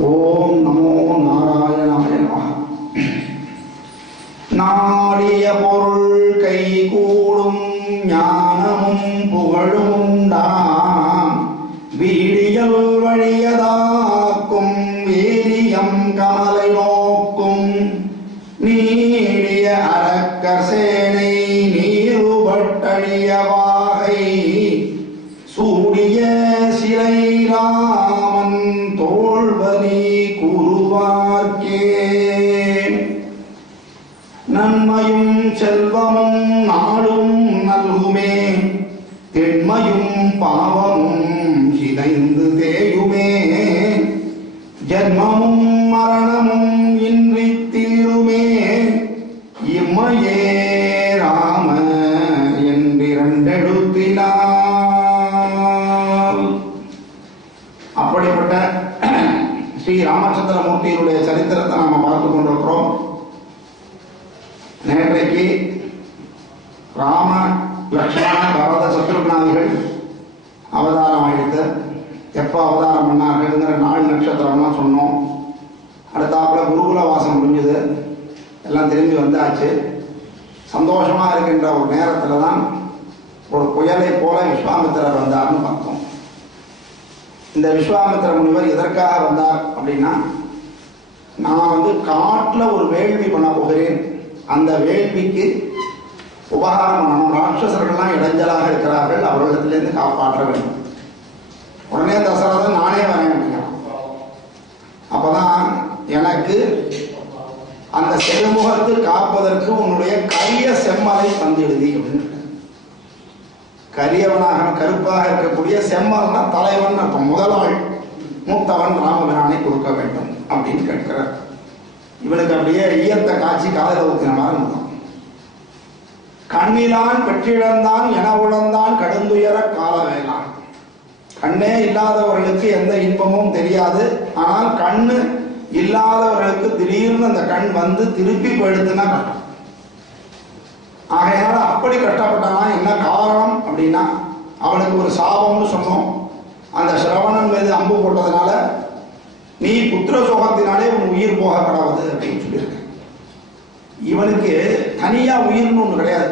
ஓம் நமோ நாராயணாய நமः. நாடிய பொருள் கை கூடும் ஞானமும் புகழும் உண்டாம் வீடியல் வழியதாக்கும் வீரியம் கமலை நோக்கும் நீடிய அரக்கர் சேனை நீருபட்டழிய வாகை சூடிய சிலை ராமன் தோள்வலி கூறுவார்க்கே நன்மையும் செல்வமும் நாளும் நல்குமே திண்மையும் பாவமும் சிதைந்து தேயுமே ஜன்மமும் மரணமும் இன்றி தீருமே இம்மையே ராம என்றிரண்டெழுத்தினார். அப்படிப்பட்ட ஸ்ரீ ராமச்சந்திரமூர்த்தியினுடைய சரித்திரத்தை நாம பார்த்துக் கொண்டிருக்கிறோம். நேற்றைக்கு ராம லக்ஷ்மண பரத சத்ருக்னாதிகள் அவதாரம் ஆயிடுத்து. எப்போ அவதாரம் பண்ணார்கள்ங்கிற நாள் நட்சத்திரம்லாம் சொன்னோம். அடுத்தாப்புல குருகுல வாசம் முடிஞ்சது, எல்லாம் திரும்பி வந்தாச்சு. சந்தோஷமா இருக்கின்ற ஒரு நேரத்தில் தான் ஒரு புயலை போல விஸ்வாமித்திரர் வந்தார்னு பார்த்தோம். இந்த விஸ்வாமித்திர முனிவர் எதற்காக வந்தார் அப்படின்னா, நான் காட்டில் ஒரு வேள்வி பண்ண போகிறேன், அந்த வேள்விக்கு உபகாரம் பண்ணணும், ராட்சசர்கள்லாம் இடைஞ்சலாக இருக்கிறார்கள், அவர்களிடத்திலிருந்து காப்பாற்ற வேண்டும். உடனே தசரதன் நானே வரேன் அப்படிங்கிறான். அப்பதான் எனக்கு அந்த செருமுகத்து காப்பதற்கு உன்னுடைய கரிய செம்மலை தந்திடுதி அப்படின்னு. கரியவனாக கருப்பாக இருக்கக்கூடிய செம்மல்னா தலைவன் அர்த்தம், முதலாள், மூத்தவன் ராமபிரானை கொடுக்க வேண்டும் அப்படின்னு கேட்கிறார். இவனுக்கு அப்படியே ஈயத்த காட்சி காதல ஊத்தின மாதிரி இருந்தோம். கண்ணிலான் பெற்றிழந்தான் என உழந்தான் கடுந்துயர கால வேளான். கண்ணே இல்லாதவர்களுக்கு எந்த இன்பமும் தெரியாது, ஆனால் கண்ணு இல்லாதவர்களுக்கு திடீர்னு அந்த கண் வந்து திருப்பி போயிடுதுன்னா கஷ்டம். ஆகையால அப்படி கஷ்டப்பட்டானா என்ன காரணம் அப்படின்னா, அவனுக்கு ஒரு சாபம்னு சொன்னோம். அந்த சிரவணன் மீது அம்பு போட்டதுனால நீ புத்திர சோகத்தினாலே உன் உயிர் போக கூடாது அப்படின்னு சொல்லியிருக்க. இவனுக்கு தனியா உயிர்னு ஒண்ணு கிடையாது.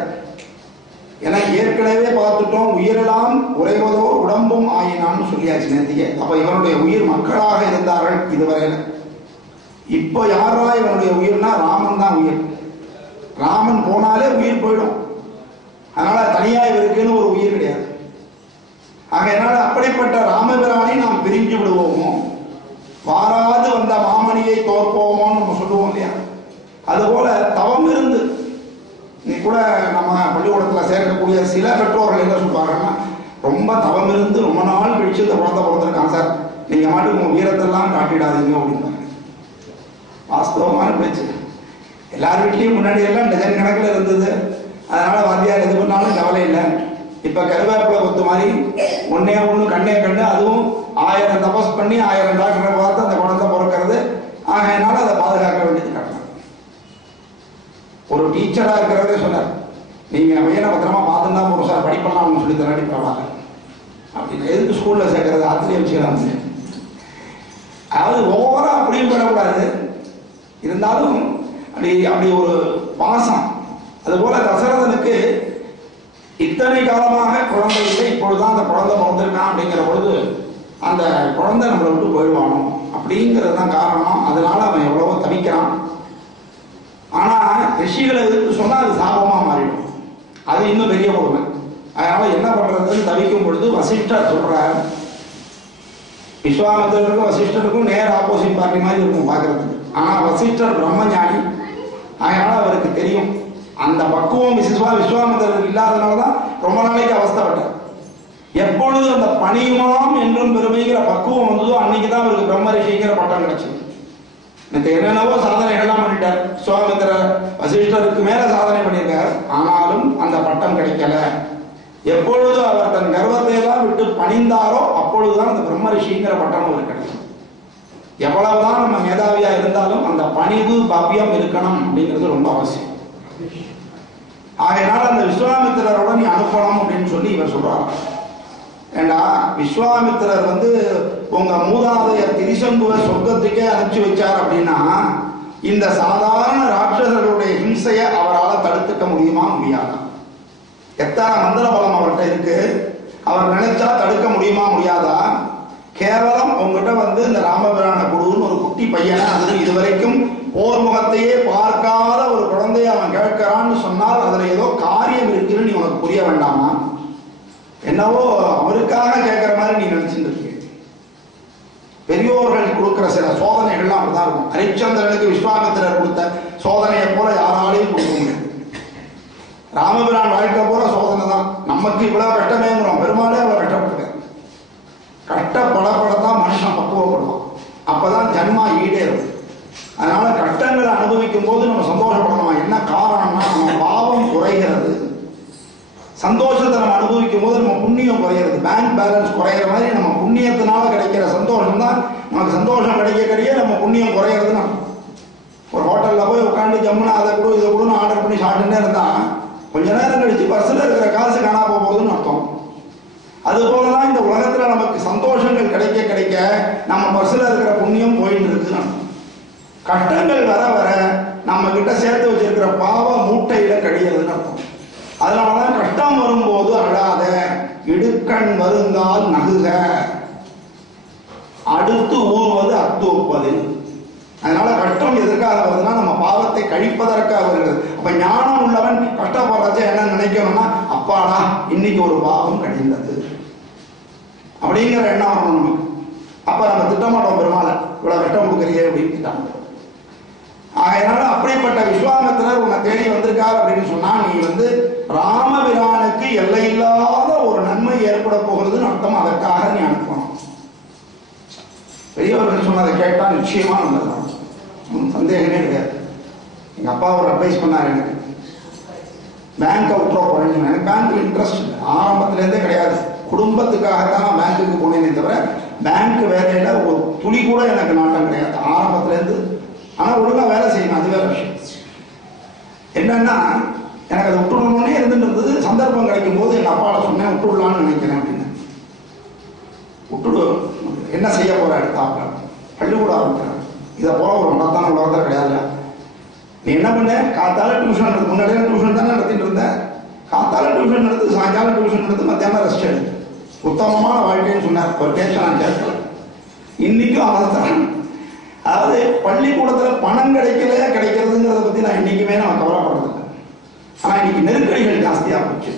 ஏன்னா ஏற்கனவே பார்த்துட்டோம், உயிரெல்லாம் உறைவதோ உடம்பும் ஆயினான்னு சொல்லியாச்சு நேத்தியே. அப்ப இவனுடைய உயிர் மக்களாக இருந்தார்கள் இதுவரையில. இப்போ யாரா இவனுடைய உயிர்னா ராமன் தான் உயிர். ராமன் போனாலே உயிர் போயிடும். அதனால தனியா இவருக்குன்னு ஒரு உயிர் கிடையாது. ஆகையினால அப்படிப்பட்ட ராமபிரானை நாம் பிரிஞ்சு விடுவோமோ, வாராது வந்த மாமணியை தோற்போமோன்னு நம்ம சொல்லுவோம் இல்லையா, அதுபோல தவம் இருந்து நீ கூட நம்ம பள்ளிக்கூடத்தில் சேர்க்கக்கூடிய சில பெற்றோர்கள் என்ன சொல்றாங்கன்னா, ரொம்ப தவம் இருந்து ரொம்ப நாள் கழிச்சு இந்த குழந்தை பிறந்திருக்கான் சார், நீங்க மாட்டுக்கு உங்க வீரத்தெல்லாம் காட்டிடாதீங்க அப்படின்னாங்க. வாஸ்தவமான பேச்சு. எல்லார் வீட்லையும் முன்னாடி எல்லாம் டஜன் கணக்கில் இருந்தது. அதனால வாத்தியார் எது பண்ணாலும் கவலை இல்லை. இப்ப கருவேப்பிலை கொத்து மாதிரி ஒன்னே ஒண்ணு கண்ணே கண்ணு, அதுவும் 1000 தபஸ் பண்ணி 1000 டாக்டரை பார்த்து அந்த குழந்தை பிறக்கிறது. ஆகையினால அதை பாதுகாக்க வேண்டியது கட்டணும். ஒரு டீச்சரா இருக்கிறதே சொன்னார், நீங்க பையனை பத்திரமா பார்த்துன்னா ஒரு சார் படிப்பெல்லாம் சொல்லி தராடி பரவாயில்ல அப்படின்னு. எதுக்கு ஸ்கூல்ல சேர்க்கறது, ஆத்திரியம் செய்யலாம். அதாவது ஓவரா அப்படியும் பண்ணக்கூடாது, இருந்தாலும் அப்படி ஒரு பாசம். அதுபோல தசரதனுக்கு இத்தனை காலமாக குழந்தை இல்லை, இப்பொழுதுதான் அந்த குழந்தை பிறந்திருக்கான் அப்படிங்கிற பொழுது அந்த குழந்தை நம்மளை விட்டு போயிடுவானோ அப்படிங்கிறது தான் காரணம். அதனால அவன் எவ்வளவோ தவிக்கிறான். ஆனா ரிஷிகளை எதிர்த்து சொன்னா அது சாபமா மாறிடும், அது இன்னும் பெரிய கொடுமை. அதனால என்ன பண்றதுன்னு தவிக்கும் பொழுது வசிஷ்டர் சொல்ற, விஸ்வாமித்திரருக்கும் வசிஷ்டருக்கும் நேர் ஆப்போசிட் பார்ட்டி மாதிரி இருக்கும் பார்க்கறதுக்கு. ஆனா வசிஷ்டர் பிரம்மஞானி, அதனால அவருக்கு தெரியும் அந்த பக்குவம் விஸ்வாமித்திரருக்கு இல்லாதனாலதான் ரொம்ப நாளைக்கு அவஸ்தைப்பட்டார். எப்பொழுது அந்த பணியுமாம் என்றும் பெருமைங்கிற பக்குவம் வந்ததோ அன்னைக்குதான் அவருக்கு பிரம்ம ரிஷிங்கிற பட்டம் கிடைச்சது. என்னென்னவோ சாதனைகள்லாம் பண்ணிட்டார். விஸ்வாமித்திர வசிஷ்டருக்கு மேல சாதனை பண்ணியிருக்கார், ஆனாலும் அந்த பட்டம் கிடைக்கல. எப்பொழுது அவர் தன் கர்வத்தை எல்லாம் விட்டு பணிந்தாரோ அப்பொழுதுதான் அந்த பிரம்ம ரிஷிங்கிற பட்டம் அவருக்கு கிடைக்கும். எவ்வளவுதான் நம்ம மேதாவியா இருந்தாலும் அந்த பணிவு பவ்யம் இருக்கணும் அப்படிங்கிறது ரொம்ப அவசியம். ஆகையினால அந்த விஸ்வாமித்திரரோட நீ அனுப்பணும் அப்படின்னு சொல்லி இவர் சொல்றார். ஏண்டா விஸ்வாமித்திரர் வந்து உங்க மூதாதையர் திரிசங்குவ சொர்க்கத்துக்கே அனுப்பிச்சு வச்சார் அப்படின்னா இந்த சாதாரண ராட்சசர்களுடைய ஹிம்சையை அவரால் தடுத்துக்க முடியுமா? முடியாதா? எத்தனை மந்திர பலம் அவர்கிட்ட இருக்கு, அவர் நினைச்சா தடுக்க முடியுமா? முடியாதா? கேவலம் உங்ககிட்ட வந்து இந்த ராமபிரான குழுன்னு ஒரு குட்டி பையனை, அது இதுவரைக்கும் போர் முகத்தையே பார்க்காத ஒரு குழந்தைய அவன் கேட்கிறான்னு சொன்னால் அதுல ஏதோ காரியம் இருக்குன்னு நீ உனக்கு புரிய வேண்டாமா? என்னவோ அவருக்காக கேட்கிற மாதிரி நீ நினைச்சுட்டு இருக்க. பெரியோர்கள் கொடுக்கிற சில சோதனைகள்லாம் அப்படிதான் இருக்கும். ஹரிச்சந்திரனுக்கு விஸ்வாமித்திரர் கொடுத்த சோதனையை போல யாராலையும் கொடுக்க முடியாது. ராமபிரான் வாழ்க்கை போல சோதனை தான். நமக்கு இவ்வளவு கஷ்டமேங்கிறோம், பெருமாளே அவ்வளவு கஷ்டப்பட்டு கஷ்டப்படப்படத்தான் மனுஷன் பக்குவப்படுவான். அப்பதான் ஜன்மா ஈடேறும். அதனால கஷ்டங்களை அனுபவிக்கும் போது நம்ம சந்தோஷப்படணுமா? என்ன காரணம்னா நம்ம பாவம் குறைகிறது, சந்தோஷத்தை நம்ம அனுபவிக்கும் போது நம்ம புண்ணியம் குறையிறது, பேங்க் பேலன்ஸ் குறையிற மாதிரி நம்ம புண்ணியத்தினால கிடைக்கிற சந்தோஷம் தான் நமக்கு சந்தோஷம் கிடைக்க நம்ம புண்ணியம் குறையிறதுன்னு. ஒரு ஹோட்டலில் போய் உட்காந்து ஜம்முன்னு அதை கூட இதை கூட ஆர்டர் பண்ணி சாப்பிட்டுட்டே இருந்தா கொஞ்ச நேரம் கழிச்சு பர்ஸில் இருக்கிற காசு காணாம போகுதுன்னு அர்த்தம். அது போலதான் இந்த உலகத்துல நமக்கு சந்தோஷங்கள் கிடைக்க நம்ம பர்ஸில் இருக்கிற புண்ணியம் போயிட்டு இருக்குன்னு. கஷ்டங்கள் வர வர நம்ம கிட்ட சேர்த்து வச்சிருக்கிற பாவ மூட்டையில கழியறதுன்னு அர்த்தம். அதனாலதான் கஷ்டம் வரும்போது அழாத, இடுக்கண் வருந்தால் நகுக, அடுத்து ஊறுவது அத்துவப்பதில். அதனால கஷ்டம் எதற்காக வருதுன்னா நம்ம பாவத்தை கழிப்பதற்காக வருகிறது. அப்ப ஞானம் உள்ளவன் கஷ்டப்படுறச்ச என்ன நினைக்கணும்னா, அப்பாடா இன்னைக்கு ஒரு பாவம் கழிந்தது அப்படிங்கிற எண்ணம் வரணும் நமக்கு. அப்ப நம்ம திட்டமாட்டோம், பெருமாளை இவ்வளவு கஷ்டம் கொடுக்குறீங்க அப்படின்னு திட்டம். அதனால அப்படிப்பட்ட விஸ்வாமித்திரர் உன்னை தேடி வந்திருக்கார் அப்படின்னு சொன்னா நீ வந்து ராமபிரானுக்கு எல்லையில்லாத ஒரு நன்மை ஏற்பட போகிறதுன்னு அர்த்தம். அதற்காக நீ அனுப்பணும். பெரியவர்கள் சொன்னதை கேட்டா நிச்சயமா நல்லதுதான், சந்தேகமே கிடையாது. எங்க அப்பா ஒரு அட்வைஸ் பண்ணார் எனக்கு, பேங்கை விட்டுற போறேன்னு. எனக்கு பேங்க்ல இன்ட்ரெஸ்ட் இல்லை, ஆரம்பத்திலேருந்தே கிடையாது. குடும்பத்துக்காகத்தான் நான் பேங்க்குக்கு போனேனே தவிர பேங்க் வேலையில ஒரு துளி கூட எனக்கு நாட்டம் கிடையாது ஆரம்பத்திலேருந்து. ஆனா ஒழுங்கா வேலை செய்யணும், அது வேற விஷயம். என்னன்னா எனக்கு அதை விட்டுடணும்னே இருந்துட்டு இருந்தது. சந்தர்ப்பம் கிடைக்கும் போது எங்க அப்பாவை சொன்னேன், விட்டுடலான்னு நினைக்கிறேன் அப்படின்னு. விட்டுடு, என்ன செய்ய போற எடுத்தாங்க, பள்ளிக்கூட ஆரம்பிக்கிறேன். இதை போல ஒரு மனத்தான உலகத்தில் கிடையாது. நீ என்ன பண்ண, காத்தால டியூஷன் எடுத்து, முன்னாடியே டியூஷன் தானே நடத்திட்டு இருந்தேன். காத்தால டியூஷன் எடுத்து, சாயங்காலம் டியூஷன் எடுத்து, மத்தியானம் ரெஸ்ட் எடுத்து, உத்தமமான வாழ்க்கைன்னு சொன்னார். ஒரு பேச்ச நான் கேட்கல, இன்னைக்கும் அவசரம். அதாவது பள்ளிக்கூடத்துல பணம் கிடைக்கிறதுங்கிறத பத்தி நான் இன்னைக்குமே நான் கவலைப்படுறதில்லை. ஆனா இன்னைக்கு நெருக்கடிகள் ஜாஸ்தியா போச்சு,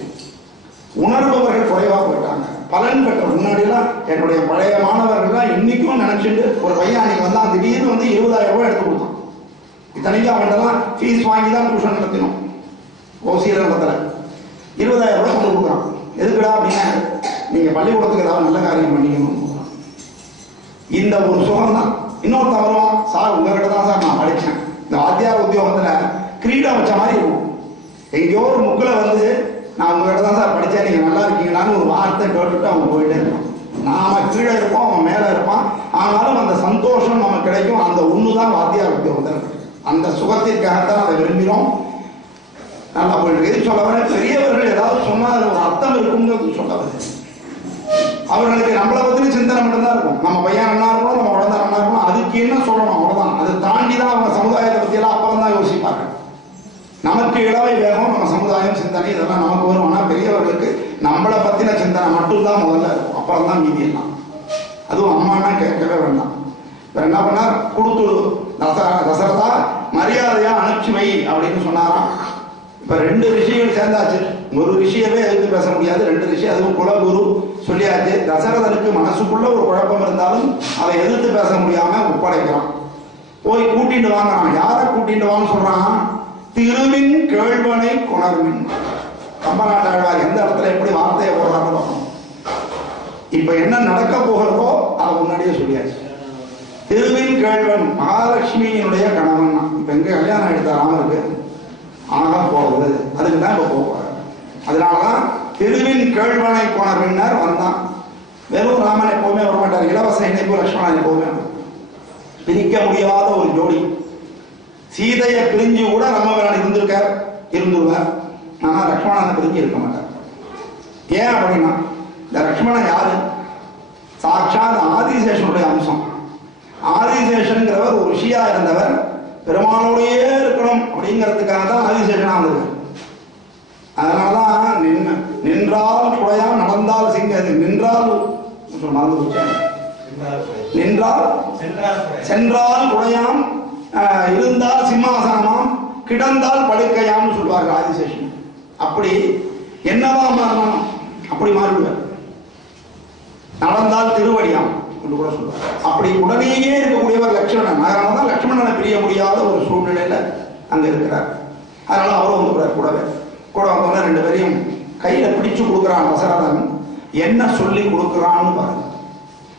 உணர்பவர்கள் குறைவா போயிட்டாங்க. பலன் பெற்ற முன்னாடியெல்லாம் என்னுடைய பழைய மாணவர்கள்லாம் இன்னைக்கும் நினைச்சிட்டு, ஒரு பையன் அன்னைக்கு வந்தா திடீர்னு வந்து 20,000 ரூபாய் எடுத்து கொடுத்தான். இத்தனைக்கும் அவன்கிட்டலாம் ஃபீஸ் வாங்கி தான் டியூஷன் நடத்தினோம். ஓசியர் இடத்துல 20,000 ரூபாய் கொண்டு கொடுக்குறான். எதுக்குடா அப்படின்னா, நீங்க பள்ளிக்கூடத்துக்கு ஏதாவது நல்ல காரியம் பண்ணிக்கணும். இந்த ஒரு சுகம் தான். இன்னொருத்தன் வருவான், சார் உங்ககிட்ட தான் சார் நான் படித்தேன். இந்த வாத்தியார் உத்தியோகத்துல கிரீடம் வச்ச மாதிரி இருக்கும். எங்கேயோ ஒரு முக்கில் வந்து நான் உங்ககிட்ட தான் சார் படித்தேன், நீங்க நல்லா இருக்கீங்களான்னு ஒரு வார்த்தை கேட்டுட்டு அவங்க போயிட்டே இருப்பான். நாம கீழே இருப்போம், அவன் மேல இருப்பான். ஆனாலும் அந்த சந்தோஷம் நமக்கு கிடைக்கும். அந்த ஒண்ணுதான் வாத்தியார் உத்தியோகத்தில் இருக்கு. அந்த சுகத்திற்காகத்தான் அதை விரும்பினோம். நல்லா போயிட்டு எது சொல்ல வர, பெரியவர்கள் ஏதாவது சொன்னால் ஒரு அர்த்தம் இருக்குங்கிறது சொல்ல வருது. அவர்களுக்கு நம்மளை பத்தின சிந்தனை மட்டும்தான் இருக்கும். நம்ம பையன் நல்லா இருக்கணும், நம்ம குழந்தை நல்லா இருக்கணும், அதுக்கு என்ன சொல்லணும் அவ்வளவுதான். அதை தாண்டி தான் அவங்க சமுதாயத்தை பத்தி எல்லாம் அப்புறம் தான் யோசிப்பாங்க. நமக்கு இளவை வேகம், நம்ம சமுதாயம் சிந்தனை இதெல்லாம் நமக்கு வரும். ஆனா பெரியவர்களுக்கு நம்மளை பத்தின சிந்தனை மட்டும்தான் முதல்ல இருக்கும், அப்புறம் தான் மீதி எல்லாம். அதுவும் அம்மானா கேட்கவே வேண்டாம். வேற என்ன பண்ணார், கொடுத்துடு தசரதா, மரியாதையா அனுப்பிச்சு வை அப்படின்னு சொன்னாராம். இப்ப 2 ரிஷிகள் சேர்ந்தாச்சு. ஒரு ரிஷியவே எதிர்த்து பேச முடியாது, 2 ரிஷி, அதுவும் குலகுரு சொல்லியாச்சு. தசரதனுக்கு மனசுக்குள்ள ஒரு குழப்பம் இருந்தாலும் அதை எதிர்த்து பேச முடியாம ஒப்படைக்கிறான். போய் கூட்டிட்டு வாங்குறான். யாரை கூட்டிட்டு வான்னு சொல்றான், திருவின் கேழ்வனை கொணர்வின். கம்பநாட்டாழ்வார் எந்த இடத்துல எப்படி வார்த்தையை போடுறான்னு பார்க்கணும். இப்ப என்ன நடக்க போகிறதோ அதை முன்னாடியே சொல்லியாச்சு. திருவின் கேழ்வன் மகாலட்சுமியினுடைய கணவன். இப்ப எங்க கல்யாணம் எடுத்த ராமருக்கு ஆக போகுது, அதுக்கு தான் இப்ப போவார். அதனாலதான் திருவின் கேழ்வனை கொணர்வின்னர் வந்தான். வெறும் ராமன் எப்பவுமே வரமாட்டார், இலவச இணைப்பு லட்சுமணன் எப்பவுமே. பிரிக்க முடியாத ஒரு ஜோடி. சீதையை பிரிஞ்சு கூட ராமபிரான் இருந்துருவார், ஆனா லட்சுமணனை பிரிஞ்சு இருக்க மாட்டார். ஏன் அப்படின்னா, இந்த லக்ஷ்மணன் யாரு? சாட்சாத் ஆதிசேஷனுடைய அம்சம். ஆதிசேஷன்கிறவர் ஒரு ரிஷியா இருந்தவர், பெருமாளோடையே இருக்கணும் அப்படிங்கிறதுக்காக தான் ஆதிசேஷனா வந்தது. அதனாலதான் நின்றால் குடையா நடந்தால் சிங்க, நின்றால் மறந்து போச்சேன், நின்றால் சென்றால் குடையாம், இருந்தால் சிம்மாசனமாம், கிடந்தால் படுக்கையாம் சொல்வார்கள் ஆதிசேஷன். அப்படி என்னவா மாறணும், அப்படி மாறிடுவார். நடந்தால் திருவடியாம் என்று கூட சொல்வார். அப்படி உடனேயே இருக்கக்கூடியவர் லட்சுமணன். அதனாலதான் லட்சுமணனை பிரிய முடியாத ஒரு சூழ்நிலையில அங்க இருக்கிறார். அதனால அவரும் வந்துக்கிறார் கூடவே. கூட வந்தோன்னா ரெண்டு பேரையும் கையில பிடிச்சு கொடுக்குறான் தசரதன். என்ன சொல்லி கொடுக்குறான்னு பாருங்க.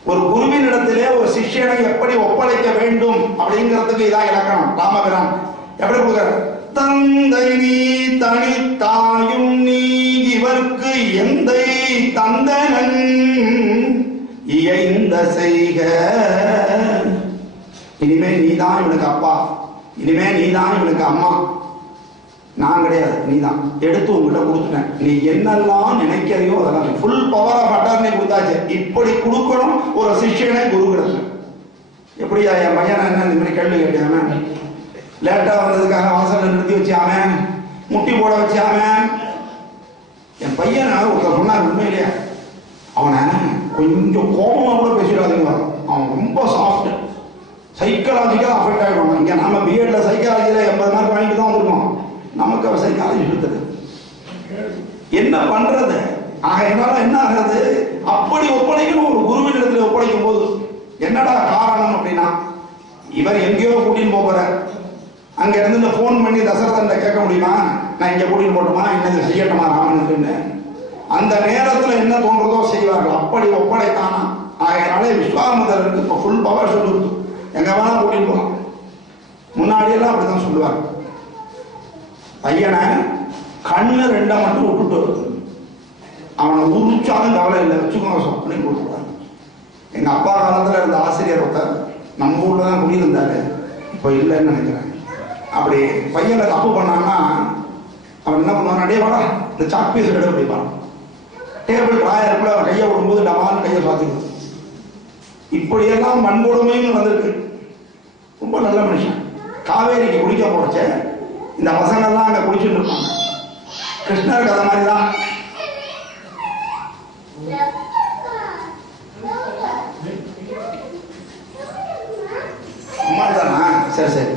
ஒரு குருவின் இடத்திலே ஒரு சிஷ்யனை எப்படி ஒப்படைக்க வேண்டும் அப்படிங்கிறதுக்கு இதான் இலக்கணம். ராமபிரான் எப்படி கொடுக்குற? தந்தை நீ தனி தாயும் நீ இவர்க்கு எந்தை தந்தனன் இயைந்த செய்க. இனிமே நீதான் இவனுக்கு அப்பா, இனிமே நீதான் இவனுக்கு அம்மா, நான் கிடையாது, நீதான். எடுத்து உங்ககிட்ட கொடுத்துட்டேன். நீ என்னெல்லாம் நினைக்கிறையோ அதெல்லாம் ஃபுல் பவர் ஆஃப் அட்டார்னி கொடுத்தாச்சு. இப்படி கொடுக்கணும் ஒரு சிஷ்யனை குரு கிடச்சு. எப்படியா என் பையனை என்ன இந்த மாதிரி கேள்வி கேட்டாம, லேட்டா வந்ததுக்காக வாசல்ல நிறுத்தி வச்சாம, முட்டி போட வச்சாம. என் பையனை ஒருத்தர் சொன்னார், உண்மையிலேயே அவனை கொஞ்சம் கோபமா கூட பேசிடாதீங்க, அவன் ரொம்ப சாஃப்ட், சைக்காலஜிக்கலா அஃபெக்ட் ஆகிடுவாங்க. இங்க நம்ம பிஎட்ல சைக்காலஜியில 80 மார்க் வாங்கிட்டு தான் வந்திருக்கோம். நமக்கு அவர் சைக்காலஜி கொடுத்தது என்ன பண்றது? ஆகையினால என்ன ஆகிறது, அப்படி ஒப்படைக்கணும். ஒரு குருவின் இடத்துல ஒப்படைக்கும் போது என்னடா காரணம் அப்படின்னா, இவர் எங்கேயோ கூட்டின்னு போற, அங்க இருந்து இந்த போன் பண்ணி தசரதன் கேட்க முடியுமா, நான் இங்க கூட்டின்னு போட்டோமா, இன்னைக்கு செய்யட்டுமா ராமனுக்குன்னு? அந்த நேரத்துல என்ன தோன்றதோ செய்வார்கள். அப்படி ஒப்படைத்தானா. ஆகையினாலே விஸ்வாமித்திரருக்கு இப்ப ஃபுல் பவர் சொல்லுது, எங்க வேணா கூட்டின்னு போகலாம். முன்னாடியெல்லாம் அப்படித்தான் சொல்லுவாங்க. பையனை கண்ணு ரெண்டா மட்டும் விட்டுட்டு அவனை உரிச்சாலும் கவலை இல்லை, வச்சுக்கோங்க அப்படின்னு கொடுத்துருவாங்க. எங்க அப்பா காலத்துல இருந்த ஆசிரியர் ஒருத்தர் நம்ம ஊர்ல தான் குடியிருந்தாரு, இப்போ இல்லைன்னு நினைக்கிறேன். அப்படி பையனை தப்பு பண்ணான்னா அவன் என்ன பண்ணுவான், அடே வாடா இந்த சாக் பீஸ் எடுத்து அப்படிப்பான். டேபிள் டிராயருக்குள்ள அவன் கையை விடும்போது டமான்னு கையை பார்த்துக்குது. இப்படியெல்லாம் வன்கொடுமையும் நடந்திருக்கு. ரொம்ப நல்ல மனுஷன். காவேரிக்கு குடிக்க போறச்ச இந்த பசங்கள்லாம் அங்க குடிச்சுட்டு இருப்பாங்க. கிருஷ்ணர் கதை மாதிரி தான். அம்மா தானா? சரி சரி.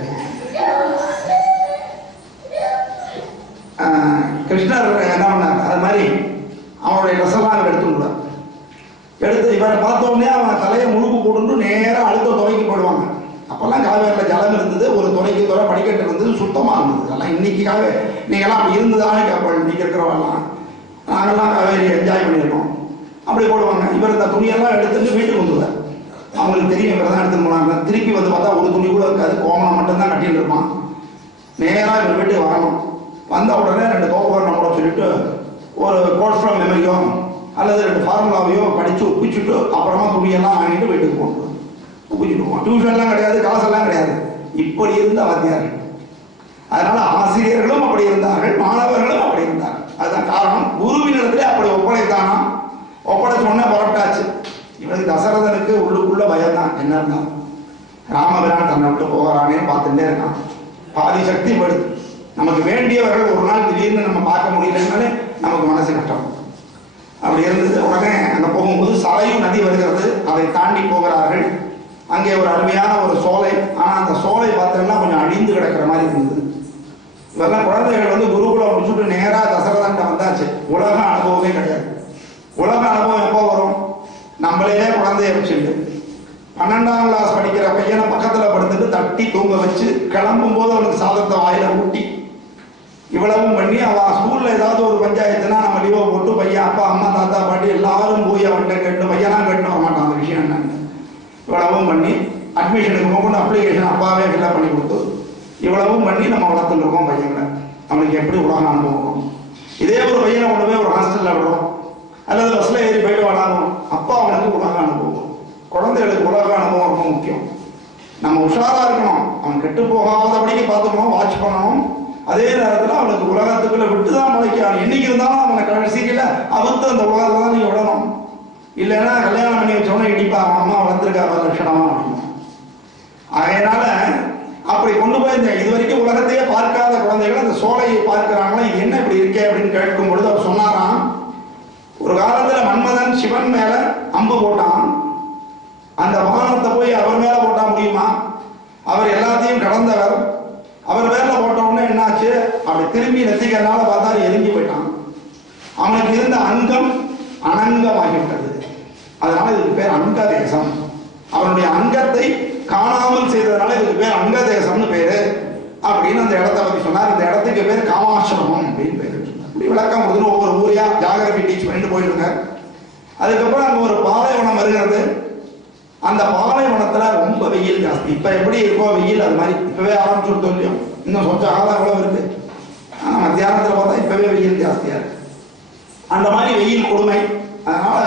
கிருஷ்ணர் என்ன பண்ணார், அது மாதிரி அவனுடைய ட்ரெஸ்ஸெல்லாம் அவர் எடுத்துக்கூடாது. எடுத்து இவரை பார்த்தோன்னே அவன் தலையை முழுக்கு போட்டு நேராக அடுத்த துறைக்கு போயிடுவாங்க. அப்பெல்லாம் காவேரியில் ஜலம் இருந்தது, ஒரு துறைக்கு துறை படிக்கட்டு இருந்தது, சுத்தமாக இருந்தது. அதெல்லாம் இன்னைக்கு நீங்கள்லாம் அப்படி இருந்ததானே கேட்பாள். இன்னைக்கு இருக்கிறவெல்லாம் நாங்கள்லாம் காவேரி என்ஜாய் பண்ணியிருக்கோம். அப்படி போடுவாங்க. இவர் இந்த துணியெல்லாம் எடுத்துட்டு வீட்டுக்கு வந்துடுவார். அவங்களுக்கு தெரியும் இவர் தான் எடுத்துன்னு போனாங்க. திருப்பி வந்து பார்த்தா ஒரு துணி கூட இருக்காது, கோமணம் மட்டும்தான் கட்டிட்டு இருப்பான். நேராக இவர் வீட்டுக்கு வரணும். வந்த உடனே 2 தோப்புகார் நம்மளோட சொல்லிட்டு ஒரு கோட் ஃப்ரம் மெமரியோ அல்லது 2 ஃபார்முலாவையோ படித்து ஒப்பிச்சுட்டு அப்புறமா துணியெல்லாம் வாங்கிட்டு வீட்டுக்கு போகணும். ஒப்பிச்சுட்டு டியூஷன்லாம் கிடையாது, காசெல்லாம் கிடையாது. இப்படி இருந்த வாத்தியார்கள். அதனால ஆசிரியர்களும் அப்படி இருந்தார்கள், மாணவர்களும் அப்படி இருந்தார்கள். அதுதான் காரணம். குருவின் இடத்துல அப்படி ஒப்படைத்தானா, ஒப்படைச்சோடனே புறப்பட்டாச்சு. இவனுக்கு தசரதனுக்கு உள்ளுக்குள்ள பயம்தான். என்ன இருந்தாலும் ராமபிரான் தன்னை விட்டு போகிறானே பார்த்துட்டே இருக்கான். பாதி சக்தி படுது. நமக்கு வேண்டியவர்கள் ஒரு நாள் திடீர்னு நம்ம பார்க்க முடியலன்னாலே நமக்கு மனசு கஷ்டம். அப்படி இருந்தது. உடனே அங்கே போகும்போது சரையு நதி வருகிறது. அதை தாண்டி போகிறார்கள். அங்கே ஒரு அருமையான ஒரு சோலை. ஆனால் அந்த சோலை பார்த்தோம்னா கொஞ்சம் அழிந்து கிடக்கிற மாதிரி இருந்தது. இவெல்லாம் குழந்தைகள் வந்து குருகுலம் முடிச்சுட்டு நேராக தசரதன்ட்ட வந்தாச்சு. உலக அனுபவமே கிடையாது. உலக அனுபவம் எப்போ வரும்? நம்மளே குழந்தைய வச்சுட்டு 12ஆம் கிளாஸ் படிக்கிற பையனை பக்கத்தில் படுத்துட்டு தட்டி தூங்க வச்சு கிளம்பும் போது அவனுக்கு சாதத்தை வாயில ஊட்டி இவ்வளவும் பண்ணி அவன் ஸ்கூல்ல ஏதாவது ஒரு பஞ்சாயத்துனா நம்ம லீவை போட்டு பையன் அப்பா அம்மா தாத்தா பாட்டி எல்லாரும் போய் அவன்கிட்ட கேட்டு பையனா கேட்டு வர மாட்டான். அந்த விஷயம் என்னன்னு இவ்வளவும் பண்ணி அட்மிஷனுக்கு போகணும் அப்ளிகேஷன் அப்பாவே ஃபில்அப் பண்ணி கொடுத்து இவ்வளவும் பண்ணி நம்ம வளர்த்துட்டு இருக்கோம் பையங்களை. அவனுக்கு எப்படி உலகம் அனுபவம்? இதே ஒரு பையனை கொண்டு போய் ஒரு ஹாஸ்டல்ல விடுறோம் அல்லது பஸ்ல ஏறி போயிட்டு வளரணும். அப்பா அவனுக்கு உலக அனுபவம். குழந்தைகளுக்கு உலக அனுபவம் ரொம்ப முக்கியம். நம்ம உஷாரா இருக்கணும். அவன் கெட்டு போகாதபடிக்கு பார்த்துக்கணும், வாட்ச் பண்ணணும். அதே நேரத்தில் அவனுக்கு உலகத்துக்குள்ள விட்டுதான் பழைக்கிறான். என்னைக்கு இருந்தாலும் அவனை கடைசிக்கல அவுத்து அந்த உலகத்தை தான் நீங்க விடணும். இல்லைன்னா கல்யாணம் பண்ணி வச்சோன்னா இடிப்பா அம்மா வளர்த்துருக்கா லட்சணமா அப்படின்னு. அதனால அப்படி கொண்டு போய் இந்த இது வரைக்கும் உலகத்தையே பார்க்காத குழந்தைகள் அந்த சோலையை பார்க்கிறாங்களா, இது என்ன இப்படி இருக்கே அப்படின்னு கேட்கும் பொழுது அவர் சொன்னாராம், ஒரு காலத்துல மன்மதன் சிவன் மேல அம்பு போட்டான், அந்த வாகனத்தை போய் அவர் மேல போட்டா முடியுமா? அவர் எல்லாத்தையும் கடந்தவர். அவர் மேல போட்ட உடனே என்னாச்சு, அப்படி திரும்பி நெத்திக்கிறனால பார்த்தா எரிஞ்சு போயிட்டான். அவனுக்கு இருந்த அங்கம் அனங்கமாகிவிட்டது. அதனால இதுக்கு பேர் அங்க தேசம். அவனுடைய அங்கத்தை காணாமல் செய்ததுனால இதுக்கு பேர் அங்க தேசம்னு பேரு அப்படின்னு அந்த இடத்தை பத்தி சொன்னார். இந்த இடத்துக்கு பேர் காமாசிரமம் அப்படின்னு பேரு. இப்படி விளக்கம் கொடுத்து ஒவ்வொரு ஊரையா ஜாகிரபி டீச் பண்ணிட்டு போயிருங்க. அதுக்கப்புறம் அங்க ஒரு பாலைவனம் வருகிறது. அந்த பாலைவனத்துல ரொம்ப வெயில் ஜாஸ்தி. இப்ப எப்படி இருக்கோ வெயில் அது மாதிரி இப்பவே ஆரம்பிச்சுட்டு இல்லையோ, இன்னும் சொச்ச காலம் எவ்வளவு இருக்கு. ஆனா மத்தியானத்துல பார்த்தா இப்பவே வெயில் ஜாஸ்தியா இருக்கு. அந்த மாதிரி வெயில் கொடுமை. அதனால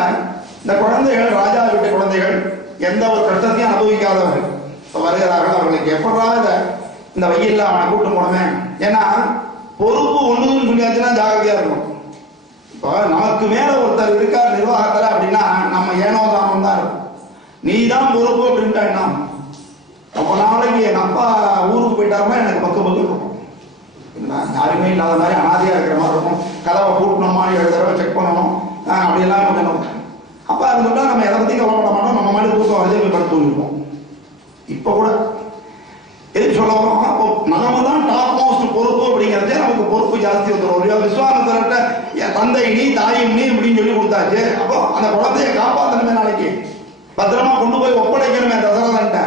இந்த குழந்தைகள், ராஜா வீட்டு குழந்தைகள், எந்த ஒரு கஷ்டத்தையும் அனுபவிக்காதவர்கள் வருகிறார்கள். அவர்களுக்கு எப்படா இந்த வெயில்ல அவனை கூட்டு போனமே. ஏன்னா பொறுப்பு ஒண்ணுன்னு சொல்லியாச்சுன்னா ஜாகிரதையா இருக்கும். இப்போ நமக்கு மேல ஒருத்தர் இருக்கார் நிர்வாகத்துல அப்படின்னா நம்ம ஏனோ தானம் தான் இருக்கும். நீ தான் பொறுப்பு அப்படின்ட்டா என்ன? ரொம்ப நாளைக்கு என் அப்பா ஊருக்கு போயிட்டாருன்னா எனக்கு பக்கு பக்கு இருக்கும். யாருமே இல்லாத மாதிரி அனாதையா இருக்கிற மாதிரி இருக்கும். கதவை கூட்டணுமா, 7 தடவை செக் பண்ணணும், அப்படியெல்லாம் பண்ணணும். அப்பா இருந்துட்டா நம்ம எதை பத்தி கவலைப்பட மாட்டோம். நம்ம மாதிரி தூக்கம் வரதே போய் படுத்து தூங்கிருப்போம். இப்ப கூட எது சொல்ல வரோம், அப்போ நாம தான் டாப் மோஸ்ட் பொறுப்பு அப்படிங்கிறதே நமக்கு பொறுப்பு ஜாஸ்தி வந்துடும். விஸ்வாமித்திரர்கிட்ட என் தந்தை நீ தாயும் நீ அப்படின்னு சொல்லி கொடுத்தாச்சு. அப்போ அந்த குழந்தைய காப்பாற்றணுமே, நாளைக்கு பத்திரமா கொண்டு போய் ஒப்படைக்கணுமே தசரதன்ட்ட.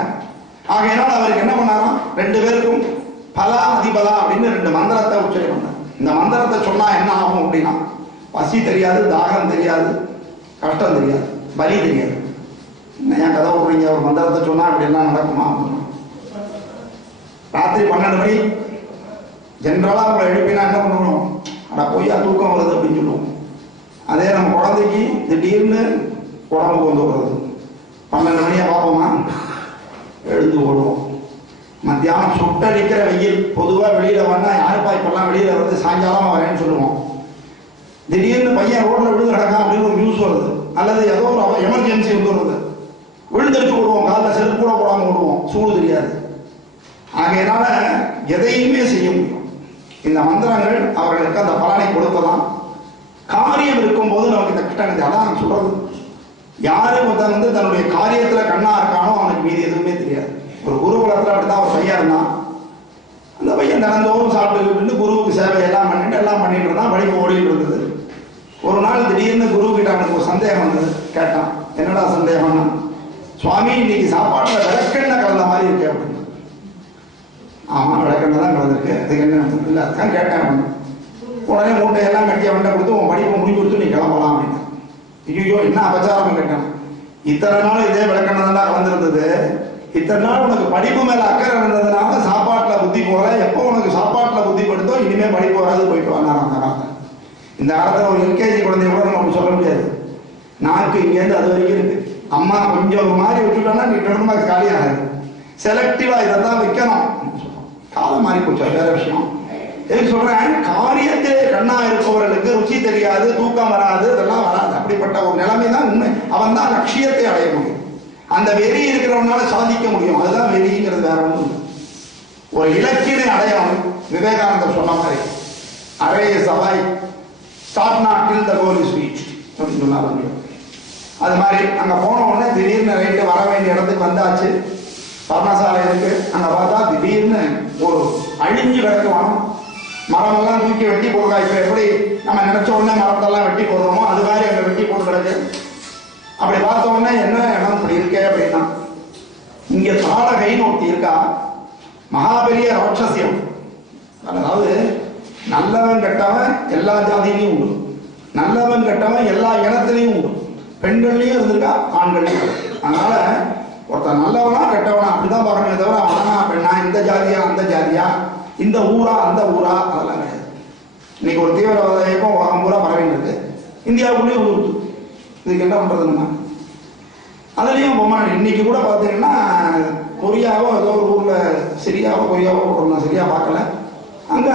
ஆகையினால் அவருக்கு என்ன பண்ணாராம், 2 பேருக்கும் பலா அதிபலா அப்படின்னு 2 மந்திரத்தை உச்சரி பண்ணார். இந்த மந்திரத்தை சொன்னா என்ன ஆகும் அப்படின்னா, பசி தெரியாது, தாகம் தெரியாது, கஷ்டம் தெரியாது, பலி தெரியாது. ஏன் கதை விடுறீங்க, ஒரு மந்திரத்தை சொன்னா அப்படி எல்லாம் நடக்குமா? ராத்திரி 12 மணி ஜென்ரலா அவங்களை எழுப்பினா என்ன பண்ணுவோம், அட பொய்யா தூக்கம் வருது அப்படின்னு சொல்லுவோம். அதே நம்ம குழந்தைக்கு திடீர்னு உடம்புக்கு வந்து வருது, 12 மணியா பார்ப்போமா, எழுந்து ஓடுவோம். மத்தியானம் சுட்டடிக்கிற வெயில், பொதுவா வெளியில வந்தா யாருப்பா இப்பெல்லாம் வெளியில வந்து சாயங்காலம் வரேன்னு சொல்லுவோம். திடீர்னு பையன் ரோட்ல விழுந்து கிடக்கான் அப்படின்னு ஒரு நியூஸ் வருது, அல்லது ஏதோ ஒரு எமர்ஜென்சி வந்துடுறது, விழுந்தடிச்சு விடுவோம், காலில் செருப்பு கூட போடாம விடுவோம், சூடு தெரியாது. ஆகையினால எதையுமே செய்ய முடியும். இந்த மந்திரங்கள் அவர்களுக்கு அந்த பலனை கொடுக்கலாம். காரியம் இருக்கும் போது நமக்கு இந்த கஷ்டம். அதான் சொல்றது, யாரு வந்து தன்னுடைய காரியத்துல கண்ணா இருக்கானோ அவனுக்கு மீதி எதுவுமே தெரியாது. ஒரு குருகுலத்துல அப்படித்தான் ஒரு பையன் இருந்தான். அந்த பையன் தினந்தோறும் சாப்பிட்டு குருவுக்கு சேவை எல்லாம் பண்ணிட்டு இருந்தான். படிப்பு ஓடிட்டு இருந்தது. ஒரு நாள் திடீர்னு குரு கிட்ட அவனுக்கு ஒரு சந்தேகம் வந்தது. கேட்டான், என்னடா சந்தேகம்னா, சுவாமி இன்னைக்கு சாப்பாட்டுல விளக்கெண்ணெய் கலந்த மாதிரி இருக்கு அப்படின்னு. ஆமா, விளக்கெண்ணெய் தான் கலந்துருக்கு, அதுக்கு என்ன இல்லை, அதுதான் கேட்டேன். உடனே மூட்டையெல்லாம் கட்டி அவன்கிட்ட கொடுத்து உன் படிப்பை முடிஞ்சு கொடுத்து நீ கிளம்பலாம் அப்படின்னு. ஐயோ என்ன அபச்சாரம் கேட்டேன். இத்தனை நாள் இதே விளக்கெண்ணெய் தான் கலந்துருந்தது. இத்தனை நாள் உனக்கு படிப்பு மேல அக்கறை இருந்ததுனால சாப்பாட்டுல புத்தி போற. எப்போ உனக்கு சாப்பாட்டுல புத்தி படுத்தோ இனிமே படிப்பு வராது, போயிட்டு வந்தாங்க. அந்த காலத்துல, இந்த காலத்துல ஒரு எல்கேஜி குழந்தைய கூட நம்ம சொல்ல முடியாது. நாக்கு இங்கேருந்து அது வரைக்கும் இருக்கு. அம்மா கொஞ்சம் ஒரு மாதிரி விட்டுட்டோம்னா நீ தொடர்ந்து காலியாகாது. செலக்டிவா இதைத்தான் வைக்கணும். காலம் மாறி போச்சு, வேற விஷயம். எதுக்கு சொல்றேன், காரியத்திலே கண்ணா இருப்பவர்களுக்கு ருச்சி தெரியாது, தூக்கம் வராது, இதெல்லாம் வராது. அப்படிப்பட்ட ஒரு நிலைமை தான் உண்மை. அவன் தான் லட்சியத்தை அடைய முடியும். அந்த வெறி இருக்கிறவனால சாதிக்க முடியும். அதுதான் வெறிங்கிறது, வேற ஒன்றும் இல்லை. ஒரு இலக்கினை அடையணும். விவேகானந்தர் சொன்ன மாதிரி, அடைய Safai start not till the goal is reached அப்படின்னு சொன்னார். அது மாதிரி அங்க போன உடனே திடீர்னு ரைட்டு வர வேண்டிய இடத்துக்கு வந்தாச்சு. பர்ணசாலை இருக்கு. அங்க பார்த்தா திடீர்னு ஒரு அழிஞ்சு கிடக்குவான். மரமெல்லாம் தூக்கி வெட்டி போடுறா. இப்ப எப்படி நம்ம நினைச்ச உடனே மரத்தெல்லாம் வெட்டி போடுறோமோ அது மாதிரி அங்க வெட்டி போட்டு கிடக்கு. அப்படி பார்த்த உடனே என்ன இடம் இப்படி இருக்கே அப்படின்னா, இங்க தாடகைன்னு ஒருத்தி இருக்கா, மகாபெரிய ராட்சசியம். அதாவது நல்லவன் கெட்டவன் எல்லா ஜாதியிலையும் உண்டு, நல்லவன் கெட்டவன் எல்லா இனத்திலையும் உண்டு, பெண்கள்லையும் இருந்திருக்கா, ஆண்கள்லையும். அதனால ஒருத்தன் நல்லவனா கெட்டவனா அப்படிதான் பார்க்கணுமே தவிர ஆனா பெண்ணா, இந்த ஜாதியா அந்த ஜாதியா, இந்த ஊரா அந்த ஊரா, அதெல்லாம் கிடையாது. இன்னைக்கு ஒரு தீவிரவாத இயக்கம் உலகம் பூரா பரவிட்டு இந்தியாவுக்குள்ளேயும் ஊருக்கு. இதுக்கு என்ன பண்றது நம்ம? அதுலயும் இன்னைக்கு கூட பாத்தீங்கன்னா கொரியாவோ ஏதோ ஒரு ஊர்ல, சிரியாவோ கொரியாவோ நான் சரியா பார்க்கல, அங்க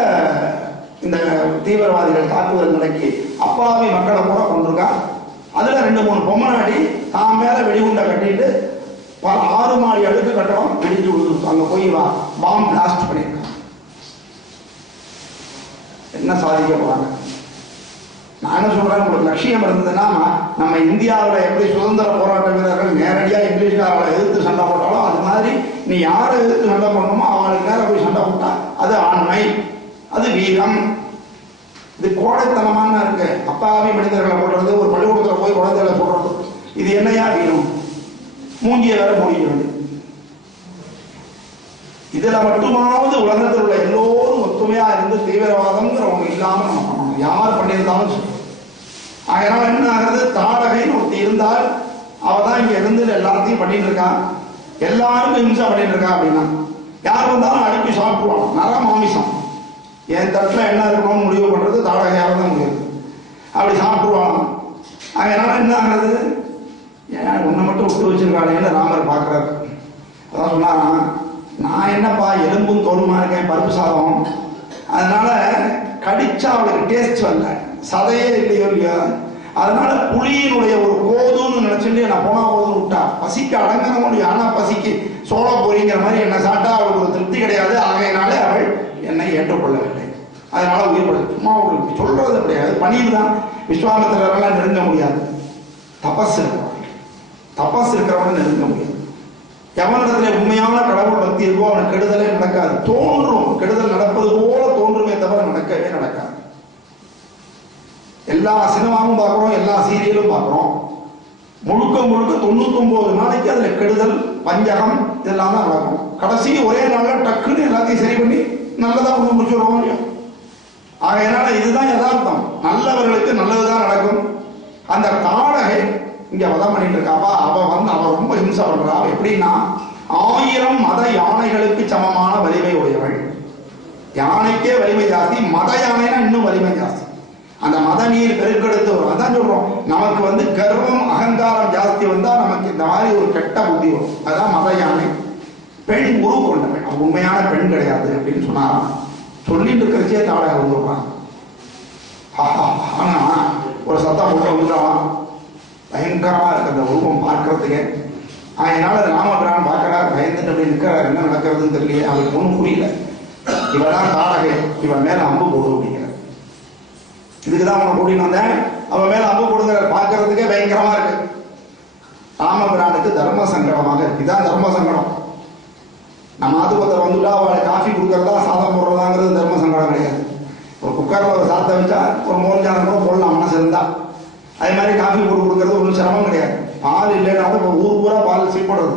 இந்த தீவிரவாதிகள் தாக்குதல் நடக்கி அப்பாவி மக்களை கூட கொண்டிருக்கா. அதுல 2-3 பொம்மனாடி தான் மேல வெடிகுண்டை கட்டிட்டு 6 மாடி அடுக்கு கட்டடம் வெடிச்சு விழுந்து அங்க போய் பாம் பிளாஸ்ட் பண்ணிருக்காங்க. என்ன சாதிக்க போறாங்க? நான் என்ன சொல்றேன், உங்களுக்கு லட்சியம் இருந்ததுன்னா நம்ம இந்தியாவில் எப்படி சுதந்திர போராட்ட வீரர்கள் நேரடியாக இங்கிலீஷ்காரர்களை எதிர்த்து சண்டை போட்டாலும் அது மாதிரி நீ யாரை எதிர்த்து சண்டை போடணுமோ அவங்களுக்கு நேரம் போய் சண்டை போட்டா அது ஆண்மை, அது வீரம். இது கோடைத்தனமான இருக்கு. அப்பாவி மனிதர்களை போடுறது, ஒரு பள்ளிக்கூடத்தில் போய் குழந்தைகளை போடுறது, இது என்னையா வீரம்? மூஞ்சிய வேற மூடிக்கிறது. இதுல மட்டுமாவது உலகத்தில் உள்ள எல்லோரும் ஒத்துமையா இருந்து தீவிரவாதம்ங்கிற ஒண்ணு இல்லாம நம்ம பண்ணணும். யார் பண்ணியிருந்தாலும் சரி. அதனால என்ன ஆகுது, தாடகைன்னு ஒருத்தி இருந்தால் அவதான் இங்க இருந்து எல்லாத்தையும் பண்ணிட்டு இருக்கான், எல்லாருக்கும் ஹிம்சை பண்ணிட்டு இருக்கா. அப்படின்னா யார் வந்தாலும் அனுப்பி சாப்பிடுவாங்க. நர மாமிசம் என் தட்டுல என்ன இருக்கணும்னு முடிவு பண்றது தாடகையாக தான் முடியுது. அப்படி சாப்பிடுவாங்க. அதனால என்ன ஆகுது, ஏன் உன்னை மட்டும் விட்டு வச்சிருக்காளேன்னு ராமர் பார்க்கறாரு. அதான் சொன்னாரா, நான் என்னப்பா எலும்பும் தோலுமா இருக்கேன், பருப்பு சாதம், அதனால கடிச்சா அவளுக்கு டேஸ்ட் வரல, சதையே இல்லையோ இல்லையா, அதனால புளியினுடைய ஒரு கோதுன்னு நினைச்சுட்டு நான் போனா போதும் விட்டா, பசிக்கு அடங்கின முடியும். ஆனா பசிக்கு சோழ பொறிங்கிற மாதிரி என்ன சாப்பிட்டா அவளுக்கு ஒரு திருப்தி கிடையாது. ஆகையினாலே அவள் என்னை ஏற்றுக்கொள்ளவில்லை. அதனால உயிர்பட சும்மா அவங்களுக்கு சொல்றது கிடையாது. பணியில் தான் விஸ்வாமித்திரரெல்லாம் நெருங்க முடியாது. தபஸ் இருக்கிறவங்க நெருங்க முடியாது. எவனிடத்துல உண்மையான கடவுள் பக்தி இருக்கோ அவனுக்கு கெடுதலே நடக்காது. தோன்றும், கெடுதல் நடப்பது போல தோன்றுமே தவிர நடக்கவே நடக்காது. எல்லா சினிமாவும் பார்க்கிறோம், எல்லா சீரியலும் பார்க்கிறோம். முழுக்க 99 நாளைக்கு அதுல கெடுதல், பஞ்சகம் இதெல்லாம் தான் நடக்கும். கடைசி ஒரே நாள்ல டக்குன்னு எல்லாத்தையும் சரி பண்ணி நல்லதா கொண்டு முடிச்சுடுவோம் இல்லையா? ஆகையினால இதுதான் யதார்த்தம். நல்லவர்களுக்கு நல்லதுதான் நடக்கும். அந்த தாடகை இங்க வதம் பண்ணிட்டு இருக்காப்பா. அவ ரொம்ப ஹிம்சை பண்றா. எப்படின்னா 1000 மத யானைகளுக்கு சமமான வலிமை உடையவள். யானைக்கே வலிமை ஜாஸ்தி, மத யானைனா இன்னும் வலிமை ஜாஸ்தி. அந்த மத நீர் பெருக்கெடுத்து வரும். அதான் சொல்றோம், நமக்கு கர்வம் அகங்காரம் ஜாஸ்தி வந்தா நமக்கு இந்த மாதிரி ஒரு கெட்ட புத்தி வரும். அதான் மத யானை. பெண் உரு கொண்ட பெண், அவன் உண்மையான பெண் கிடையாது அப்படின்னு சொன்னாராம். சொல்லிட்டு இருக்கிறச்சே தாடகை வந்துடுறான். ஆனா ஒரு சத்தம் போட்டு வந்துடுறான். பயங்கரமா இருக்கு அந்த உருவம் பார்க்கறதுக்கு. அதனால ராமபிரான் பார்க்கிறார், பயந்துட்டு அப்படி நிற்கிறார். என்ன நடக்கிறதுன்னு தெரியலையே, அவருக்கு ஒன்றும் புரியல. இவதான் தாடகை, இவன் மேல அம்பு போடு அப்படிங்கிற. இதுக்குதான் அவனை கூட்டின்னு வந்தேன், அவன் மேல அம்பு போடுங்கிற. பார்க்கறதுக்கே பயங்கரமா இருக்கு. ராமபிரானுக்கு தர்ம சங்கடமாக இருக்கு. இதான் தர்ம சங்கடம். நம்ம ஆத்துப்பத்திரம் வந்துட்டா அவளை காஃபி கொடுக்கறதா சாதம் போடுறதாங்கிறது தர்ம சங்கடம் கிடையாது. ஒரு குக்கர்ல ஒரு சாதத்தை வச்சா ஒரு மோர்ஜானம் கூட போடலாம் மனசு இருந்தா. அதே மாதிரி காஃபி போட்டு கொடுக்கறது ஒன்றும் சிரமம் கிடையாது. பால் இல்லைனாலும் இப்போ ஊர் பூரா பால் சீப்படுறது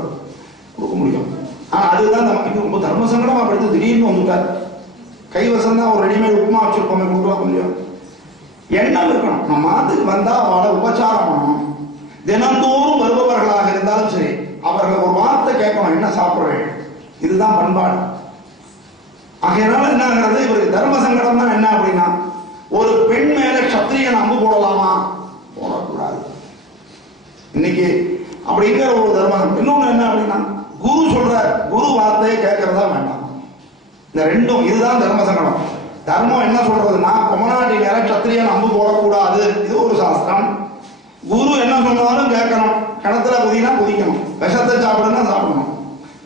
கொடுக்க முடியும். ஆனால் அதுதான் நமக்கு ரொம்ப தர்ம சங்கடமாக படுத்து திடீர்னு வந்துட்டார். கைவசம் தான் ஒரு ரெடிமேட் உப்புமா வச்சிருப்போமே, கொடுக்கலாம் முடியும். எண்ணம் இருக்கணும். நம்ம மாத்துக்கு வந்தா அவளை உபச்சாரம் பண்ணணும். தினந்தோறும் வருபவர்களாக இருந்தாலும் சரி, அவர்கள் ஒரு வார்த்தை கேட்கணும், என்ன சாப்பிட்றேன், இதுதான் பண்பாடு. ஆகையினால என்ன ஆகிறது, இவருக்கு தர்ம சங்கடம் தான். என்ன அப்படின்னா, ஒரு பெண் மேல சத்திரியன் அம்பு போடலாமா, போடக்கூடாது இன்னைக்கு அப்படிங்கிற ஒரு தர்மம். இன்னொன்னு என்ன அப்படின்னா, குரு சொல்ற குரு வார்த்தையை கேட்கறதா வேண்டாம். இந்த ரெண்டும், இதுதான் தர்ம சங்கடம். தர்மம் என்ன சொல்றதுன்னா, கொமநாட்டி மேல சத்திரியன் அம்பு போடக்கூடாது, இது ஒரு சாஸ்திரம். குரு என்ன சொன்னாலும் கேட்கணும். கிணத்துல குதினா குதிக்கணும், விஷத்தை சாப்பிடுன்னா சாப்பிடணும்.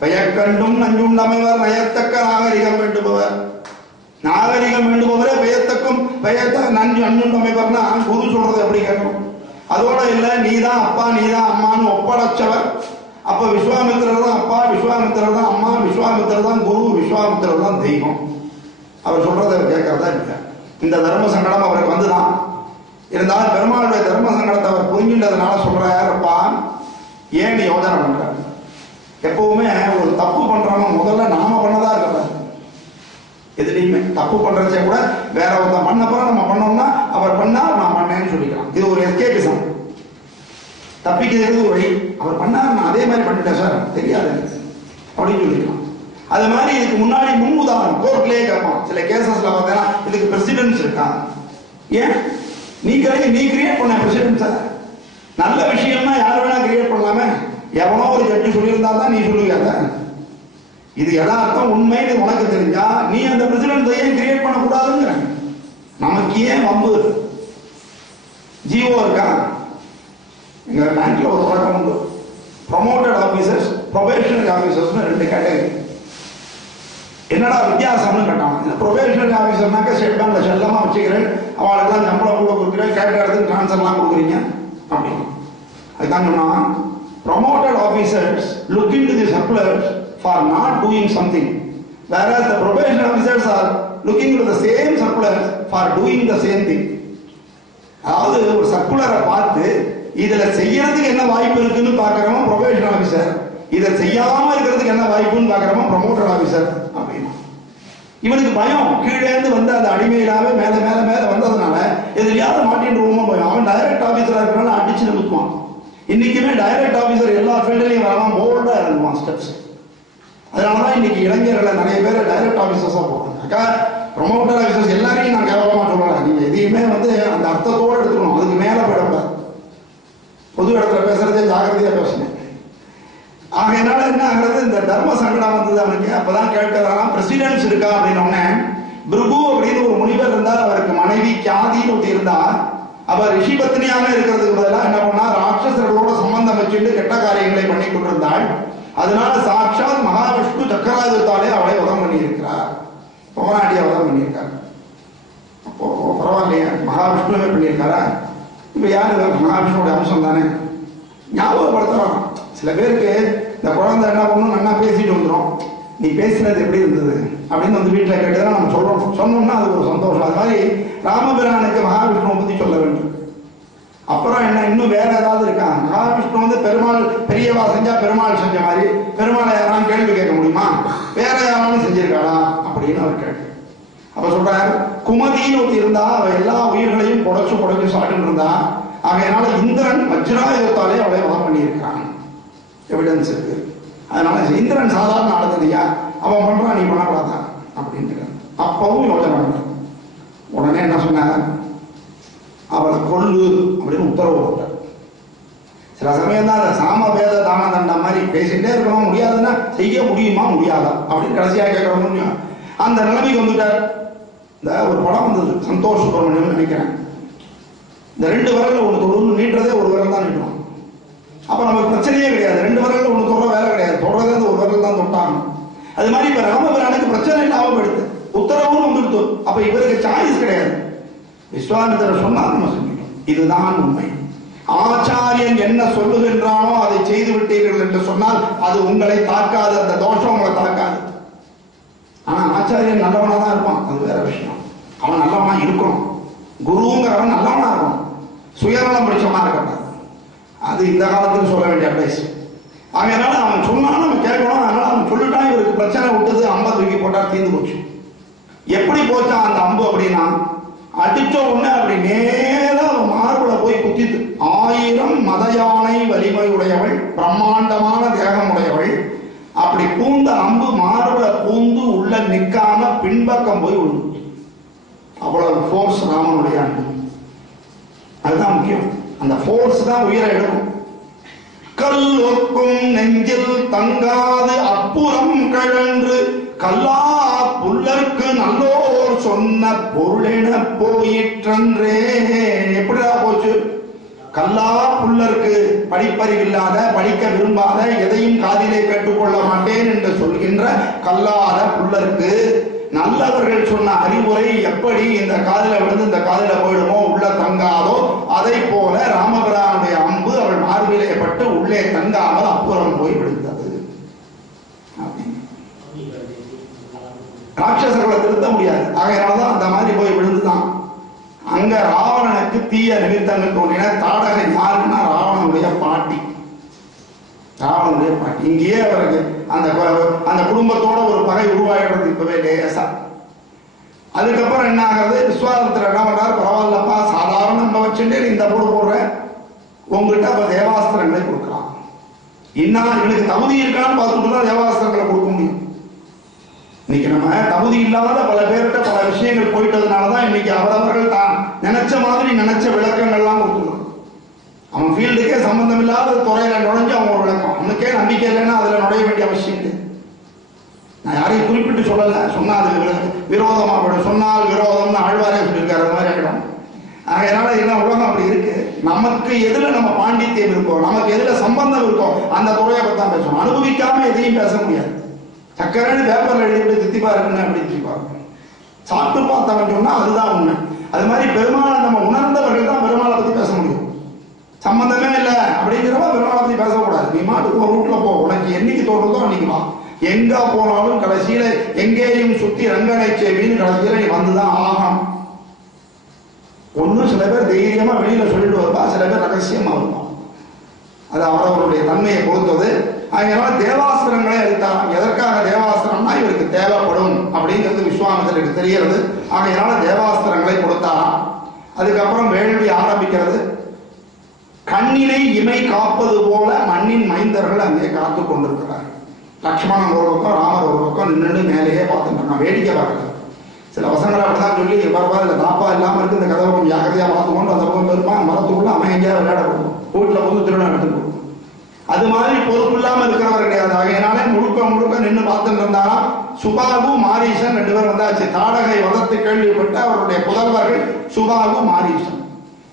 பெயக்கண்டும் நஞ்சுண்டமைவர் நயத்தக்க நாகரிகம் வேண்டுபவர். நாகரிகம் வேண்டுபவரே பெயத்தக்கும் நஞ்சு அஞ்சுண்டமைவர்னா குரு சொல்றது எப்படி கேட்கணும். அதோட இல்லை, நீதான் அப்பா நீதான் அம்மான்னு ஒப்படைச்சவர். அப்ப விஸ்வாமித்திரர் தான் அப்பா, விஸ்வாமித்திரர் தான் அம்மா, விஸ்வாமித்திரர் தான் குரு, விஸ்வாமித்திரர் தான் தெய்வம். அவர் சொல்றதை கேட்கறதா இல்லை. இந்த தர்ம சங்கடம் அவருக்கு வந்துதான். இருந்தாலும் பெருமாளுடைய தர்ம சங்கடத்தை அவர் புரிஞ்சுட்டதுனால சொல்றாருப்பா, ஏன் யோஜனை பண்றாரு. எப்பவுமே ஒரு தப்பு பண்றவங்க முதல்ல நாம பண்ணதா இருக்க. எதுலையுமே தப்பு பண்றச்சே கூட வேற ஒருத்தன் பண்ணப்பறம் நம்ம பண்ணோம்னா அவர் பண்ணா நான் பண்ணேன்னு சொல்லிக்கலாம். இது ஒரு எஸ்கேபிசம், தப்பிக்கிறது ஒரு வழி. அவர் பண்ணார், நான் அதே மாதிரி பண்ணிட்டேன் சார், தெரியாது அப்படின்னு சொல்லிக்கலாம். அது மாதிரி இதுக்கு முன்னாடி முன் உதாரணம் கோர்ட்லயே கேட்பான். சில கேசஸ்ல பார்த்தீங்கன்னா இதுக்கு பிரசிடென்ஸ் இருக்கா, ஏன் நீ கிரியேட் பண்ண பிரசிடென்ஸ. நல்ல விஷயம்னா யார் வேணா கிரியேட் பண்ணலாமே. எவனோ ஒரு ஜட்ஜி சொல்லியிருந்தா தான் நீ சொல்லுவியாத. இது யதார்த்தம் உண்மைன்னு உனக்கு தெரிஞ்சா நீ அந்த பிரசிடென்ட் ஏன் கிரியேட் பண்ணக்கூடாதுங்கிற. நமக்கு ஏன் வம்பு? ஜிஓ இருக்கா, எங்கள் பேங்க்ல ஒரு பழக்கம் உண்டு. ப்ரொமோட்டட் ஆஃபீஸர்ஸ், ப்ரொபேஷனரி ஆஃபீஸர்ஸ்னு 2 கேட்டகரி. என்னடா வித்தியாசம்னு கேட்டாங்க. இந்த ப்ரொபேஷனரி ஆஃபீஸர்னாக்க ஸ்டேட் பேங்க்ல செல்லமாக வச்சுக்கிறேன், அவளுக்குலாம் சம்பளம் கூட கொடுக்குறேன், கேட்ட இடத்துக்கு ட்ரான்ஸ்ஃபர்லாம் கொடுக்குறீங்க அப்படின்னு. அதுதான் சொன்னா, promoted officers look into the circulars for not doing something, whereas the probation officers are looking into the same circulars for doing the same thing. அதாவது ஒரு சர்க்குலரை பார்த்து இதுல செய்யறதுக்கு என்ன வாய்ப்பு இருக்குன்னு பாக்குறவன் ப்ரொபேஷன் ஆஃபீஸர், இதை செய்யாம இருக்கிறதுக்கு என்ன வாய்ப்புன்னு பாக்குறவன் ப்ரொமோட்டர் ஆஃபீஸர் அப்படின்னு. இவனுக்கு பயம், கீழே இருந்து வந்து அந்த அடிமையிலாவே மேல மேல மேல வந்ததுனால எதிரியாவது மாட்டின்றுவோமோ பயம். அவன் டைரக்ட் ஆஃபீஸரா இருக்கிறனால அடிச்சு நிறுத்துவான். இன்னைக்குமே டைரக்ட் ஆஃபீஸர் எல்லா ஃபீல்ட்லையும் வரலாம், போல்டா இறங்குவான் ஸ்டெப்ஸ். அதனாலதான் இன்னைக்கு இளைஞர்களை நிறைய பேர் டைரக்ட் ஆஃபீஸர்ஸா போறாங்க. ப்ரொமோட்டர் ஆஃபீஸர்ஸ் எல்லாரையும் நான் கேவலமா சொல்லலாம். நீங்க எதையுமே வந்து அந்த அர்த்தத்தோடு எடுத்துக்கணும், அதுக்கு மேல போயிடக்கூடாது. பொது இடத்துல பேசுறதே ஜாகிரதையா பேசணும். ஆகையினால என்ன ஆகிறது, இந்த தர்ம சங்கடம் வந்தது அவனுக்கு. அப்பதான் கேட்கறான், பிரசிடென்ஸ் இருக்கா அப்படின்னு. பிருகு அப்படின்னு ஒரு முனிவர் இருந்தார், அவருக்கு மனைவி கியாதின்னு ஒருத்தி இருந்தா. அவர் ரிஷி பத்னியாக இருக்கிறதுக்கு பதிலாக என்ன பண்ணா, ராட்சசர்களோட சம்பந்தம் வச்சுட்டு கெட்ட காரியங்களை பண்ணி கொண்டிருந்தாள். அதனால சாட்சாத் மகாவிஷ்ணு சக்கராயுதத்தாலே அவளை வதம் பண்ணி இருக்கிறார், பவனாட்டியை வதம் பண்ணியிருக்காரு. அப்போ பரவாயில்லையா, மகாவிஷ்ணுவே பண்ணியிருக்காரா? இப்ப யாரு, மகாவிஷ்ணுவோட அம்சம் தானே. ஞாபகப்படுத்துறான். சில பேருக்கு இந்த குழந்தை என்ன பண்ணும், நல்லா பேசிட்டு வந்துடும், நீ பேசினது எப்படி இருந்தது அப்படின்னு வந்து வீட்டில் கேட்டுதான் நம்ம சொல்றோம். சொன்னோம்னா அது ஒரு சந்தோஷம். அது மாதிரி ராமபிரானுக்கு மகாவிஷ்ணுவை பத்தி சொல்ல வேண்டும். அப்புறம் என்ன, இன்னும் வேற ஏதாவது இருக்கா? மகாவிஷ்ணு வந்து பெருமாள் பெரியவா செஞ்சா பெருமாள் செஞ்ச மாதிரி பெருமாளை யாராலும் கேள்வி கேட்க முடியுமா? வேற யாராலும் செஞ்சிருக்காளா அப்படின்னு அவர் கேட்டு. அப்ப சொல்றாரு, குமதின்னு ஒருத்தி இருந்தா, அவ எல்லா உயிர்களையும் புடைச்சு சாப்பிட்டு இருந்தா. ஆகையினால இந்திரன் வஜ்ராயுதத்தாலே அவளை வதம் பண்ணியிருக்கான், எவிடன்ஸ் இருக்கு. அதனால இந்திரன் சாதாரண ஆளுதில்லையா, அவன் பண்றான், நீ பண்ணக்கூடாதான் அப்படின்னு. அப்பவும் யோசனை பண்ற. உடனே என்ன சொன்னார், அவளை கொல்லு அப்படின்னு உத்தரவு போட்டார். சில சமயம் தான் அந்த சாமவேத தான தண்டம் மாதிரி பேசிட்டே இருக்கணும், முடியாதுன்னா செய்ய முடியுமா முடியாதா அப்படின்னு கடைசியாக கேட்க முடியும். அந்த நிலைமைக்கு வந்துட்டார். இந்த ஒரு படம் வந்தது, சந்தோஷ் சுப்பிரமணியம் நினைக்கிறேன். இந்த 2 விரல்ல ஒன்று நீட்டுறதே ஒரு விரல் தான் நீட்டணும். அப்ப நமக்கு பிரச்சனையே கிடையாது, 2 விரல்ல ஒன்று தொடுற வேலை கிடையாது, தொடுறதே அந்த ஒரு விரல் தான் தொட்டாங்க. அது மாதிரி இப்ப ராமபிரானுக்கு பிரச்சனை இல்லாம போயிடுது, உத்தரவும் வந்துடுத்து. அப்ப இவருக்கு சாய்ஸ் கிடையாது. விஸ்வாமித்திரர் சொன்னால் நம்ம செஞ்சிட்டோம், இதுதான் உண்மை. ஆச்சாரியன் என்ன சொல்லுகின்றானோ அதை செய்து விட்டீர்கள் என்று சொன்னால் அது உங்களை தாக்காது, அந்த தோஷம் உங்களை தாக்காது. ஆனா ஆச்சாரியன் நல்லவனா தான் இருப்பான், அது வேற விஷயம். அவன் நல்லவனா இருக்கணும், குருங்கிறவன் நல்லவனா இருக்கணும், சுயநலம் பிடிச்சவனா இருக்கக்கூடாது. அது இந்த காலத்துக்கு சொல்ல வேண்டிய அட்வைஸ். அதனால அவன் சொன்னாலும் நம்ம கேட்கணும். அதனால அவன் சொல்லிட்டான், இவருக்கு பிரச்சனை விட்டது, அம்பை தூக்கி போட்டா தீர்ந்து போச்சு. எப்படி போச்சா அந்த அம்பு அப்படின்னா, அடிச்ச உடனே அப்படி நேரா மார்புல போய் குத்திட்டு. 1000 மத யானை வலிமை உடையவள், பிரம்மாண்டமான தேகம் உடையவள். அப்படி பூந்த அம்பு மார்புல பூந்து உள்ள நிக்காம பின்பக்கம் போய் விழுந்து. அவ்வளவு ஃபோர்ஸ் ராமனுடைய அன்பு. அதுதான் முக்கியம், அந்த ஃபோர்ஸ் தான் உயிரை எடுக்கும். கல்லொக்கும் நெஞ்சில் தங்காது அப்புறம் கழன்று கல்லா புல்லருக்கு நல்லோர் சொன்ன பொருளென போயிற்றன்றே. எப்படிடா போச்சு? கல்லா புல்லருக்கு, படிப்பறிவில்லாத, படிக்க விரும்பாத, எதையும் காதிலே கேட்டுக்கொள்ள மாட்டேன் என்று சொல்கின்ற கல்லாத புல்லருக்கு நல்லவர்கள் சொன்ன அறிவுரை எப்படி இந்த காதில விழுந்து இந்த காதில போயிடுமோ, உள்ள தங்காதோ, அதை போல ராமபிரானுடைய அம்பு அவள் மார்பிலே பட்டு உள்ளே தங்காமல் அப்புறம் போய் விழுந்தது. ராட்சசர்களை திருத்த முடியாது, ஆகையால்தான் அந்த மாதிரி போய் விழுந்துதான். அங்க ராவணனுக்கு தீய நிமித்தங்கள் தோன்றின. தாடகன் யாருன்னா ராவணனுடைய பாட்டி. ராவணனுடைய பாட்டி. இங்கேயே அவருக்கு அந்த குடும்பத்தோட ஒரு பகை உருவாகிறது இப்பவே லேசா. அதுக்கப்புறம் என்ன ஆகிறது, விஸ்வாமித்திரர் என்ன பண்றாரு, பரவாயில்லப்பா சாதாரண நம்ம வச்சுட்டு இந்த போடு போடுறேன், உங்ககிட்ட அப்ப தேவாஸ்திரங்களை கொடுக்கலாம். இன்னும் இவனுக்கு தகுதி இருக்கான்னு பார்த்துட்டு தான் தேவாஸ்திரங்களை கொடுக்க முடியும். இன்னைக்கு நம்ம தகுதி இல்லாத பல பேர்கிட்ட பல விஷயங்கள் போயிட்டதுனாலதான் இன்னைக்கு அவரவர்கள் தான் நினைச்ச மாதிரி நினைச்ச விளக்கங்கள்லாம் கொடுத்துருக்கோம். அவன் ஃபீல்டுக்கே சம்பந்தம் இல்லாத துறையில நுழைஞ்சு அவன் ஒரு விளக்கம். அவனுக்கே நம்பிக்கை இல்லைன்னா அதுல நுழைய வேண்டிய அவசியம் இல்லை. நான் யாரையும் குறிப்பிட்டு சொல்லல, சொன்னா அது விரோதமா போயிடும். சொன்னால் விரோதம்னு ஆழ்வாரே சொல்லியிருக்காரு, அது மாதிரி ஆகிடும். அதனால என்ன உலகம் அப்படி இருக்கு. நமக்கு எதுல நம்ம பாண்டித்யம் இருக்கோம், நமக்கு எதுல சம்பந்தம் இருக்கோ அந்த துறையை பத்தி தான் பேசணும். அனுபவிக்காம எதையும் பேச முடியாது. சக்கரைன்னு பேப்பர்ல எழுதிட்டு தித்திப்பா இருக்குன்னு அப்படின்னு சொல்லிப்பாங்க. சாப்பிட்டு பார்த்தவன் சொன்னா அதுதான் உண்மை. அது மாதிரி பெருமாளை நம்ம உணர்ந்தவர்கள் தான் பெருமாளை பத்தி பேச முடியும். சம்பந்தமே இல்லை அப்படிங்கிறவங்க பெருமாளை பத்தி பேசக்கூடாது. நீ மாட்டுக்கு ஒரு ரூட்ல போ, உனக்கு என்னைக்கு தோன்றதோ அன்னைக்கு வா. எங்க போனாலும் கடைசியில எங்கேயும் சுத்தி ரங்கனை சேவின்னு கடைசியில நீ வந்துதான் ஆகணும். ஒன்னும் சில பேர் தைரியமா வெளியில சொல்லிட்டு வருவா, சில பேர் ரகசியமா வருவான். அது அவரவருடைய தன்மையை பொறுத்தது. அதனால தேவாஸ்திரங்களே எடுத்தாராம். எதற்காக தேவாஸ்திரம்னா இவருக்கு தேவைப்படும் அப்படிங்கிறது விஸ்வாமித்திரருக்கு தெரிகிறது. ஆகையினால தேவாஸ்திரங்களை கொடுத்தாராம். அதுக்கப்புறம் வேள்வி ஆரம்பிக்கிறது. கண்ணினை இமை காப்பது போல மண்ணின் மைந்தர்கள் அங்கே காத்து கொண்டிருக்கிறார்கள். லக்ஷ்மணன் ஒரு பக்கம், ராமர் ஒரு பக்கம் நின்று மேலேயே பார்த்துட்டு இருக்கான், வேடிக்கை பார்க்கல. சில வசங்களை அப்படிதான் சொல்லி பரவாயில்ல தாப்பா இல்லாம இருக்கு, இந்த கதவை கொஞ்சம் ஜாக்கிரதையா பார்த்துக்கொண்டு அந்த பக்கம் இருப்பான், மரத்துக்குள்ள அவன் எங்கேயா விளையாட போகும், வீட்டுல போது திருவிழா எடுத்து போகும். அது மாதிரி பொறுப்பு இல்லாம இருக்கிறவர் கிடையாது. ஆகையினாலே முழுக்க முழுக்க நின்று பார்த்துட்டு இருந்தாராம். சுபாகு மாரீசன் 2 பேர் வந்தாச்சு. தாடகை வதத்தை கேள்விப்பட்ட அவருடைய புதல்வர்கள் சுபாகு மாரீசன்.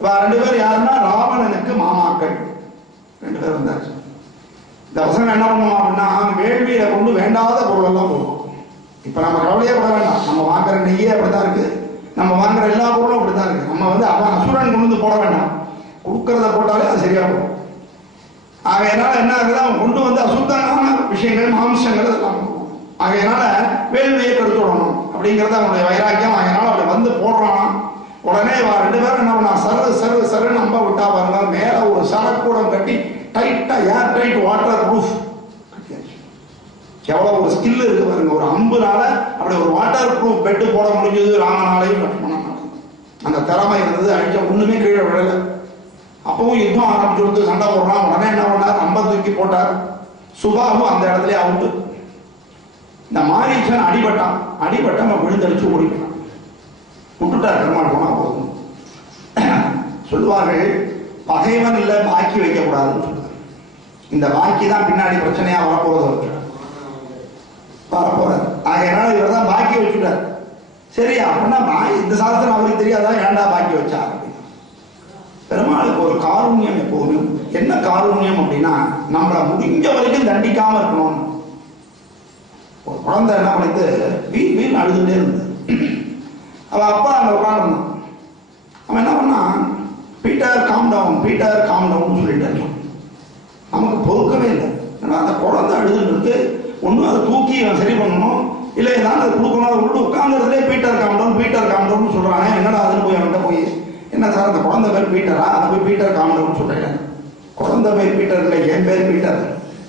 2 பேர் யாருன்னா ராவணனுக்கு மாமாக்கள். 2 பேர் வந்தாச்சு. இந்த வசனம் என்ன பண்ணுவோம் அப்படின்னா, வேள்வியில கொண்டு வேண்டாத பொருள் எல்லாம் போடுவோம். இப்ப நம்ம கவலையே பட வேண்டாம். நம்ம வாங்குற நெய்யே அப்படித்தான் இருக்கு, நம்ம வாங்குற எல்லா பொருளும் அப்படித்தான் இருக்கு. நம்ம அவன் அசுரன் கொண்டு வந்து போட வேண்டாம், கொடுக்கறத போட்டாலே அது சரியா போகும். ஆகையினால என்ன ஆகுது, அவன் கொண்டு வந்து அசுத்தமான விஷயங்கள் மாம்சங்கள் எல்லாம். ஆகையினால வேள்வியை கெடுத்து விடணும் அப்படிங்கிறது அவனுடைய வைராக்கியம். ஆகையினால அப்படி வந்து போடுறான். உடனே 2 பேரும் என்ன பண்ணா, சருன்னு நம்ப விட்டா பாருங்க, மேல ஒரு சரக்கூடம் கட்டி டைட்டா ஏர் டைட் வாட்டர் ப்ரூஃப். எவ்வளவு ஒரு ஸ்கில் இருக்கு பாருங்க. ஒரு அம்புனால அப்படி ஒரு வாட்டர் ப்ரூஃப் பெட்டு போட முடிஞ்சது ராமனாலையும் லட்சுமணனாலையும். அந்த திறமை இருந்தது. அழிச்ச ஒண்ணுமே கீழே விடல. அப்பவும் யுத்தம் ஆரம்பிச்சு சண்டை போடுறான். உடனே என்ன பண்ணார், அம்ப தூக்கி போட்டார். சுபாவும் அந்த இடத்துல அவுட்டு. இந்த மாரீசன் அடிபட்ட அவன் விழுந்தடிச்சு ஓடிக்கிறான். விட்டுட்டார், பெருமாள் போனா போதும். சொல்லுவார்கள், பகைவன் இல்லை பாக்கி வைக்க கூடாதுன்னு சொல்லுவார். இந்த பாக்கி தான் பின்னாடி பிரச்சனையா வரப்போறது. ஆகையினால இவர் தான் பாக்கி வச்சுட்டார். சரி அப்படின்னா இந்த சாஸ்திரம் அவருக்கு தெரியாதா, ஏன்டா பாக்கி வச்சா அப்படின்னா. பெருமாளுக்கு ஒரு காருண்யம் எப்போதும். என்ன காருண்யம் அப்படின்னா, நம்மளை முடிஞ்ச வரைக்கும் தண்டிக்காம இருக்கணும். ஒரு குழந்தை என்ன பண்ணிட்டு வீண் அழுதுட்டே இருந்தது. அவன் அப்பா அங்க உட்காந்துருந்தான். அவன் என்ன பண்ணான், பீட்டர் காம் டவுன் சொல்லிட்டு இருக்கான். நமக்கு பொறுக்கவே இல்லை. ஏன்னா அந்த குழந்தை அழுதுட்டு இருக்கு. ஒன்றும் அதை தூக்கி அவன் சரி பண்ணணும், இல்லை ஏதாவது அதை கொடுக்கணும். அதை விட்டு உட்காந்துறதுலே பீட்டர் காம் டவுன் சொல்றாங்க. என்னடா அதுன்னு போய் அவன்கிட்ட போய், என்ன சார் அந்த குழந்தை பேர் பீட்டரா, அதை போய் பீட்டர் காம் டவுன் சொல்றேன். குழந்தை பேர் பீட்டர் இல்லை, என் பேர் பீட்டர்.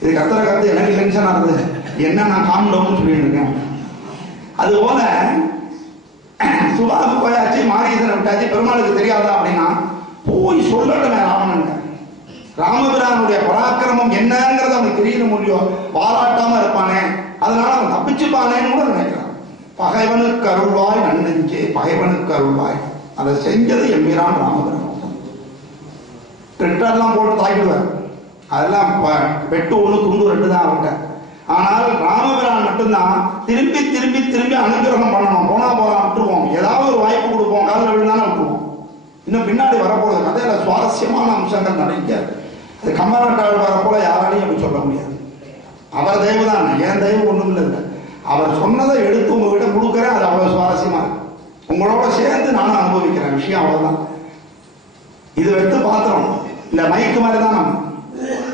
இது கத்துற எனக்கு டென்ஷன் ஆகுது. என்ன நான் காம் டவுன் சொல்லிட்டு இருக்கேன். அதுபோல சுபாவுக்கு போயாச்சு, மாரீசனை விட்டாச்சு. பெருமாளுக்கு தெரியாதா அப்படின்னா போய் சொல்லட்டுமே ராவணன். ராமபிரானுடைய பராக்கிரமம் என்னங்கிறது அவனுக்கு தெரியல முடியும், பாராட்டாம இருப்பானே, அதனால அவன் தப்பிச்சுப்பானேன்னு கூட நினைக்கிறான். பகைவனுக்கு அருள்வாய் நன்னெஞ்சே, பகைவனுக்கு அருள்வாய். அதை செஞ்சது எம்பிரான் ராமபிரான். ட்விட்டர்லாம் போட்டு தாக்கிடுவார். அதெல்லாம் வெட்டு 1 துண்டு 2 தான் அவர்கிட்ட. ஆனால் ராமபிரான் மட்டும்தான் திரும்பி திரும்பி திரும்பி அனுகிரகம் பண்ணணும். போனா போலாம் விட்டுருவோம், ஏதாவது ஒரு வாய்ப்பு கொடுப்போம், காலில் விழுந்தாலும் விட்டுருவோம். இன்னும் பின்னாடி வரப்போகுது கதையில சுவாரஸ்யமான அம்சங்கள் நிறைய. அது கம்பநாட்டாழ்வாரை போல யாராலையும் அப்படி சொல்ல முடியாது. அவர் தெய்வ தான், என் தெய்வம் ஒண்ணும் இல்லை. அவர் சொன்னதை எடுத்து உங்ககிட்ட கொடுக்குறேன். அது அவ்வளவு சுவாரஸ்யமா இருக்கு. உங்களோட சேர்ந்து நானும் அனுபவிக்கிறேன். விஷயம் அவ்வளவுதான். இது வைத்து பாத்திரம் இந்த மைக்கு மாதிரி தான் நம்ம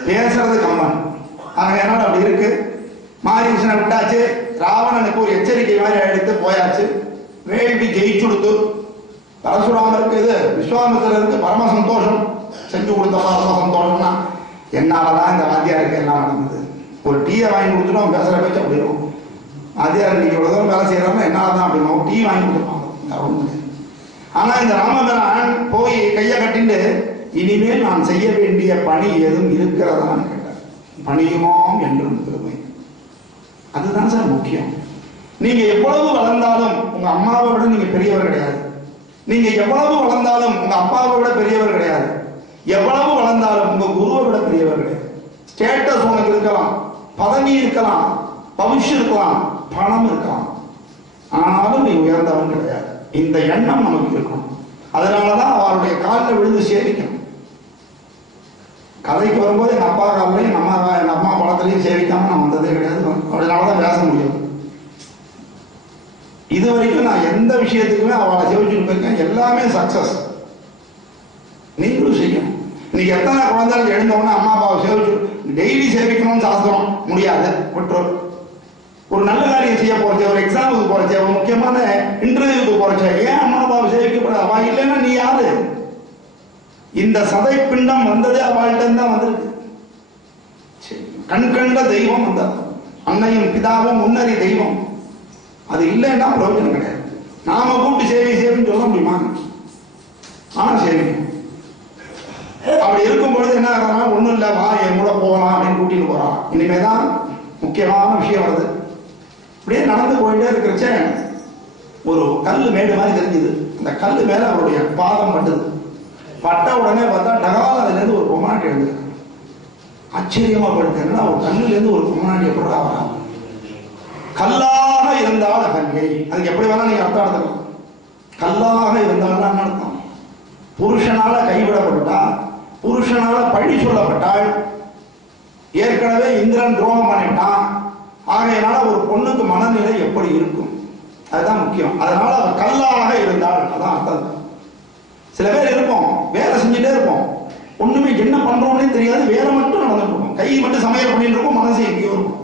பேசுறது கம்பன். ஆகையானால் அப்படி இருக்கு. மாரீசனை விட்டாச்சு. ராவணனுக்கு ஒரு எச்சரிக்கை மாதிரி எடுத்து போயாச்சு. வேள்வி ஜெயிச்சுடுத்து. பரசுராமருக்கு இது விஸ்வாமித்திரருக்கு பரம சந்தோஷம். செஞ்சு கொடுத்த பரம சந்தோஷம்னா என்னாலதான் இந்த வாத்தியாருக்கு எல்லாம் நடந்தது. ஒரு டீயை வாங்கி கொடுத்துட்டோம், பேசுற பேச்சு அப்படி இருக்கும். வாத்தியார் இன்னைக்கு இவ்வளவு தூரம் வேலை செய்யறாங்க, என்னாலதான் அப்படின்னா டீ வாங்கி கொடுத்துருப்பாங்க. ஆனா இந்த ராமபிரான் போய் கையை கட்டிட்டு, இனிமேல் நான் செய்ய வேண்டிய பணி ஏதும் இருக்கிறதான்னு கேட்டார். பணியுமாம் என்றும் பெருமை. அதுதான் சார் முக்கியம். நீங்க எவ்வளவு வளர்ந்தாலும் உங்க அம்மாவை விட நீங்க பெரியவர் கிடையாது. நீங்க எவ்வளவு வளர்ந்தாலும் உங்க அப்பாவை விட பெரியவர் கிடையாது. எவ்வளவு வளர்ந்தாலும் உங்க குருவை விட பெரியவர் கிடையாது. ஸ்டேட்டஸ் உனக்கு இருக்கலாம், பதவி இருக்கலாம், பவிஷ் இருக்கலாம், பணம் இருக்கலாம், ஆனாலும் நீ உயர்ந்தவன் கிடையாது. இந்த எண்ணம் நமக்கு இருக்கணும். அதனாலதான் அவருடைய காலில் விழுந்து சேவிக்கணும். கதைக்கு வரும்போது எங்கள் அப்பா காலையும் எங்கள் அம்மா படத்துலையும் சேவிக்காம நான் வந்ததே கிடையாது. அதனால தான் பேச முடியாது. இது வரைக்கும் நான் எந்த விஷயத்துக்குமே அவளை சேவிச்சுட்டு போயிருக்கேன். எல்லாமே சக்சஸ். நீங்களும் செய்யணும். இன்னைக்கு எத்தனை குழந்தைகள் எழுந்தவொடனே அம்மா அப்பாவை சேவிச்சு டெய்லி சேவிக்கணும்னு சாஸ்திரம் முடியாது, விட்டுரும். ஒரு நல்ல காரியம் செய்ய போறச்சே, ஒரு எக்ஸாமுக்கு போறச்சே, ஒரு முக்கியமான இன்டர்வியூக்கு போறச்சே, ஏன் அம்மா அப்பாவை சேவிக்கப்படாது? அவ இல்லைன்னா நீ யாரு? இந்த சதை பிண்டம் வந்ததே அவள்கிட்ட தான் வந்திருக்கு. கண் கண்ட தெய்வம் அந்த அன்னையும் பிதாவும் முன்னறி தெய்வம். அது இல்லைன்னா பிரயோஜனம் கிடையாது. நாம கூப்பிட்டு சேவின்னு சொல்ல முடியுமா? ஆனா சேவி. அப்படி இருக்கும் பொழுது என்ன ஆகுறா, ஒண்ணும் இல்லை, வா என் கூட போகலாம் அப்படின்னு கூட்டிட்டு போறான். இனிமேதான் முக்கியமான விஷயம் வருது. அப்படியே நடந்து போயிட்டே இருக்கிறச்ச ஒரு கல் மேடு மாதிரி தெரிஞ்சுது. அந்த கல் மேல அவருடைய பாதம் பட்டுது. பட்ட உடனே பார்த்தா டகால் அதுல இருந்து ஒரு பொம்மாட்டி எழுது. ஆச்சரியமா படுத்தேன்னா ஒரு கல்லுல இருந்து ஒரு பொம்மாட்டி எப்படி ஆகிறா? கல்லாக இருந்தால் அகல்யை. அதுக்கு எப்படி வேணா நீங்க அர்த்தம் எடுத்துக்கலாம். கல்லாக இருந்தால் அர்த்தம். புருஷனால கைவிடப்பட்டா, புருஷனால பழி சொல்லப்பட்டாள், ஏற்கனவே இந்திரன் துரோகம் பண்ணிவிட்டான். ஆகையினால ஒரு பொண்ணுக்கு மனநிலை எப்படி இருக்கும்? அதுதான் முக்கியம். அதனால அவ கல்லாக இருந்தாள். அதான் அர்த்தம். சில பேர் இருப்போம், வேலை செஞ்சுட்டே இருப்போம், ஒண்ணுமே என்ன பண்றோம்னே தெரியாது, வேலை மட்டும் நடந்துட்டு இருப்போம், கை மட்டும் சமையல் பண்ணிட்டு இருப்போம், மனசு எங்கேயோ இருக்கும்.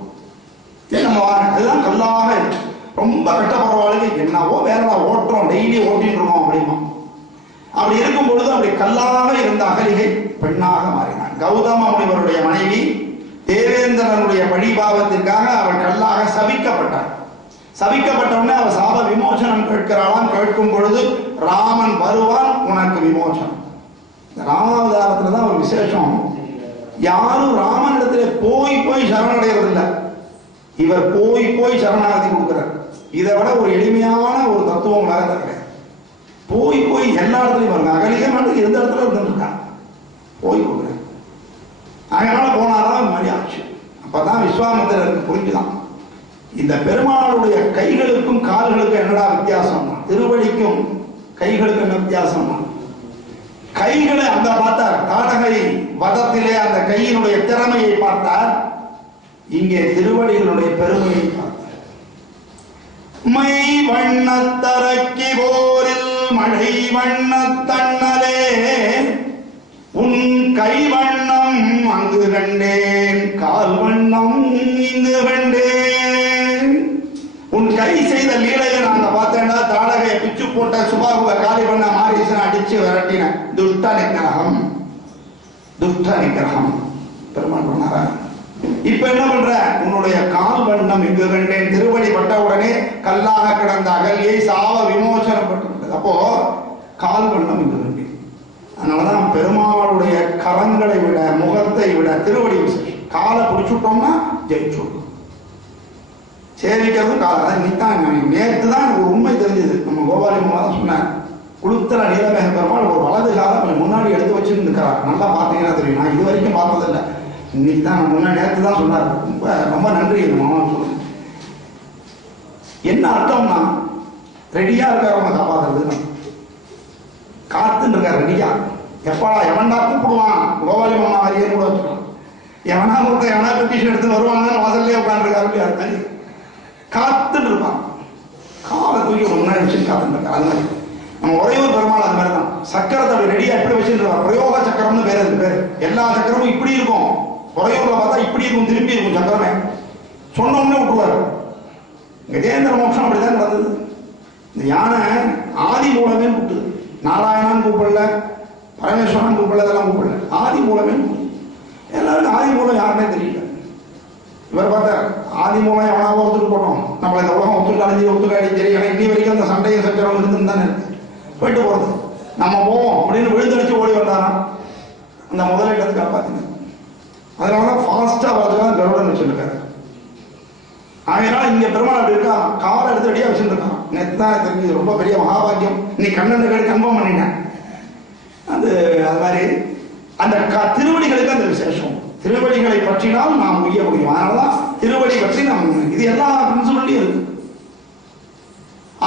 அதுதான் கல்லாக இருக்கு. ரொம்ப கட்டப்படுறவாளுக்கு என்னவோ வேலை ஓட்டுறோம், டெய்லி ஓட்டிட்டு இருக்கோம் அப்படிமா. அப்படி இருக்கும் பொழுது அப்படி கல்லாக இருந்த அகலிகை பெண்ணாக மாறினான். கௌதம முனிவருடைய மனைவி தேவேந்திரனுடைய பழிபாவத்திற்காக அவள் கல்லாக சபிக்கப்பட்டாள். சபிக்கப்பட்டவுடனே அவள் சாப விமோசனம் கேட்கிறாளாம். கேட்கும் பொழுது ராமன் வருவான், உனக்கு விமோசனம். ராமாவதாரத்துல தான் ஒரு விசேஷம். யாரும் ராமனிடத்துல போய் சரணடைறதில்லை. இவர் போய் சரணாகதி கொடுக்கிறார். இதை விட ஒரு எளிமையான ஒரு தத்துவம் உலகத்தில் கிடையாது. போய் எல்லா இடத்துலையும் பாருங்க. அகலிகை நாட்டுக்கு எந்த இடத்துல இருந்துருக்கா போய் கொடுக்குறேன். அதனால போனாதான் மாதிரி ஆச்சு. அப்பதான் விஸ்வாமித்திரருக்கு புரிஞ்சுதான் இந்த பெருமாளுடைய கைகளுக்கும் கால்களுக்கும் என்னடா வித்தியாசம், திருவடிக்கும் கைகளுக்கும் என்ன வித்தியாசம். கைகளை அங்க பார்த்தார், தாடகை வதத்திலே அந்த கையினுடைய திறமையை பார்த்தார். இங்கே திருவடிகளுடைய பெருமையை பார்த்தார். மை வண்ணத்தரக்கி போரில் மழை வண்ணத்தண்ணலே உன் கை வண்ணம் அங்கு கண்டேன், கால் வண்ணம் இங்கு கண்டேன். உன் கை செய்த லீலையை நாங்க பார்த்தேன்னா தாடகையை பிச்சு போட்ட சுபாகுவை காலி பண்ண மாரீசனை அடிச்சு விரட்டின. துஷ்ட நிகிரகம், துஷ்ட நிகிரகம் பெருமாள் பண்ணாரா? இப்ப என்ன பண்ற? உன்னுடைய கால் வண்ணம் இங்கு கண்டேன். திருவடி பட்ட உடனே கல்லாக கிடந்த அகலியை சாவ விமோசனம் பட்டு. அப்போ கால் வண்ணம் இங்கு கண்டேன். அதனாலதான் பெருமாளுடைய கரங்களை விட முகத்தை விட திருவடி விசேஷம். காலை பிடிச்சுட்டோம்னா ஜெயிச்சோம். சேவிக்கிறதும் காலம். நேற்று தான் ஒரு உண்மை தெரிஞ்சது. நம்ம கோபாலி மாமா தான் சொன்னார். குளுத்தல நீலமேக பெருமாள் ஒரு வலது காலம் கொஞ்சம் முன்னாடி எடுத்து வச்சுட்டு இருக்கிறார். நல்லா பார்த்தீங்கன்னா தெரியும். நான் இது வரைக்கும் பார்த்ததில்லை. இன்னைக்கு தான் முன்னாடி நேற்று தான் சொன்னார். ரொம்ப நன்றி இந்த மாமா சொல்லுங்க. என்ன அர்த்தம்னா ரெடியா இருக்காரவங்க காப்பாற்றுறது. காத்துன்னு இருக்காரு ரெடியா. எப்படா எவன்டா கூப்பிடுவான்? கோபாலி மாமா வரையே கூட வச்சுக்கலாம். எவனா ஒருத்தர் எவனா பெட்டிஷன் எடுத்து வருவாங்கன்னு வாசல்லே உட்காந்துருக்காரு. காத்துட்டு இருப்பான். காலை தூக்கி முன்னாடி வச்சு காத்துட்டு இருக்காரு. அது மாதிரி நம்ம உறையூர் பெருமாள் அது மாதிரி தான். சக்கரத்தை அப்படி ரெடியா எப்படி வச்சுட்டு இருப்பார். பிரயோக சக்கரம்னு பேர். அது பேர். எல்லா சக்கரமும் இப்படி இருக்கும். உறையூர்ல பார்த்தா இப்படி இருக்கும், திரும்பி இருக்கும் சக்கரமே. சொன்ன உடனே விட்டுருவாரு. கஜேந்திர மோட்சம் அப்படிதான் நடந்தது. இந்த யானை ஆதி மூலமே கூப்பிட்டு, நாராயணான்னு கூப்பிடல, பரமேஸ்வரன் கூப்பிடல, அதெல்லாம் கூப்பிடல, ஆதி மூலமே கூப்பிடு. எல்லாருக்கும் ஆதி மூலம் யாருமே தெரியல. இவர் பார்த்தா ஆதி மூலம் எவனாவோ ஒத்துட்டு போட்டோம், நம்மள இந்த உலகம் ஒத்துக்காலையும் ஒத்துக்காலையும் சரி. ஏன்னா இன்னி வரைக்கும் அந்த சண்டையை சச்சரவு இருக்குன்னு தானே இருக்கு. போயிட்டு போறது நம்ம போவோம் அப்படின்னு விழுந்தடிச்சு ஓடி வந்தாராம் அந்த முதலிடத்தை காப்பாத்தின. அதனாலதான் ஃபாஸ்டா வரதுக்காக கருடன் வச்சுருக்காரு. அதனால இங்க பெருமாள் அப்படி இருக்கா, காலை எடுத்து ரெடியா வச்சுருக்கான். நேற்று தான் தெரிஞ்சது. ரொம்ப பெரிய மகாபாகியம். நீ கண்ணன் கேட்டு கன்ஃபார்ம் பண்ணினேன். அது மாதிரி அந்த திருவடிகளுக்கு அந்த விசேஷம். திருவடிகளை பற்றினால் நாம் உய்ய முடியும். அதனாலதான் திருவடி பற்றி நாம் இது எல்லா பிரின்சிபல்லையும் இருக்கு.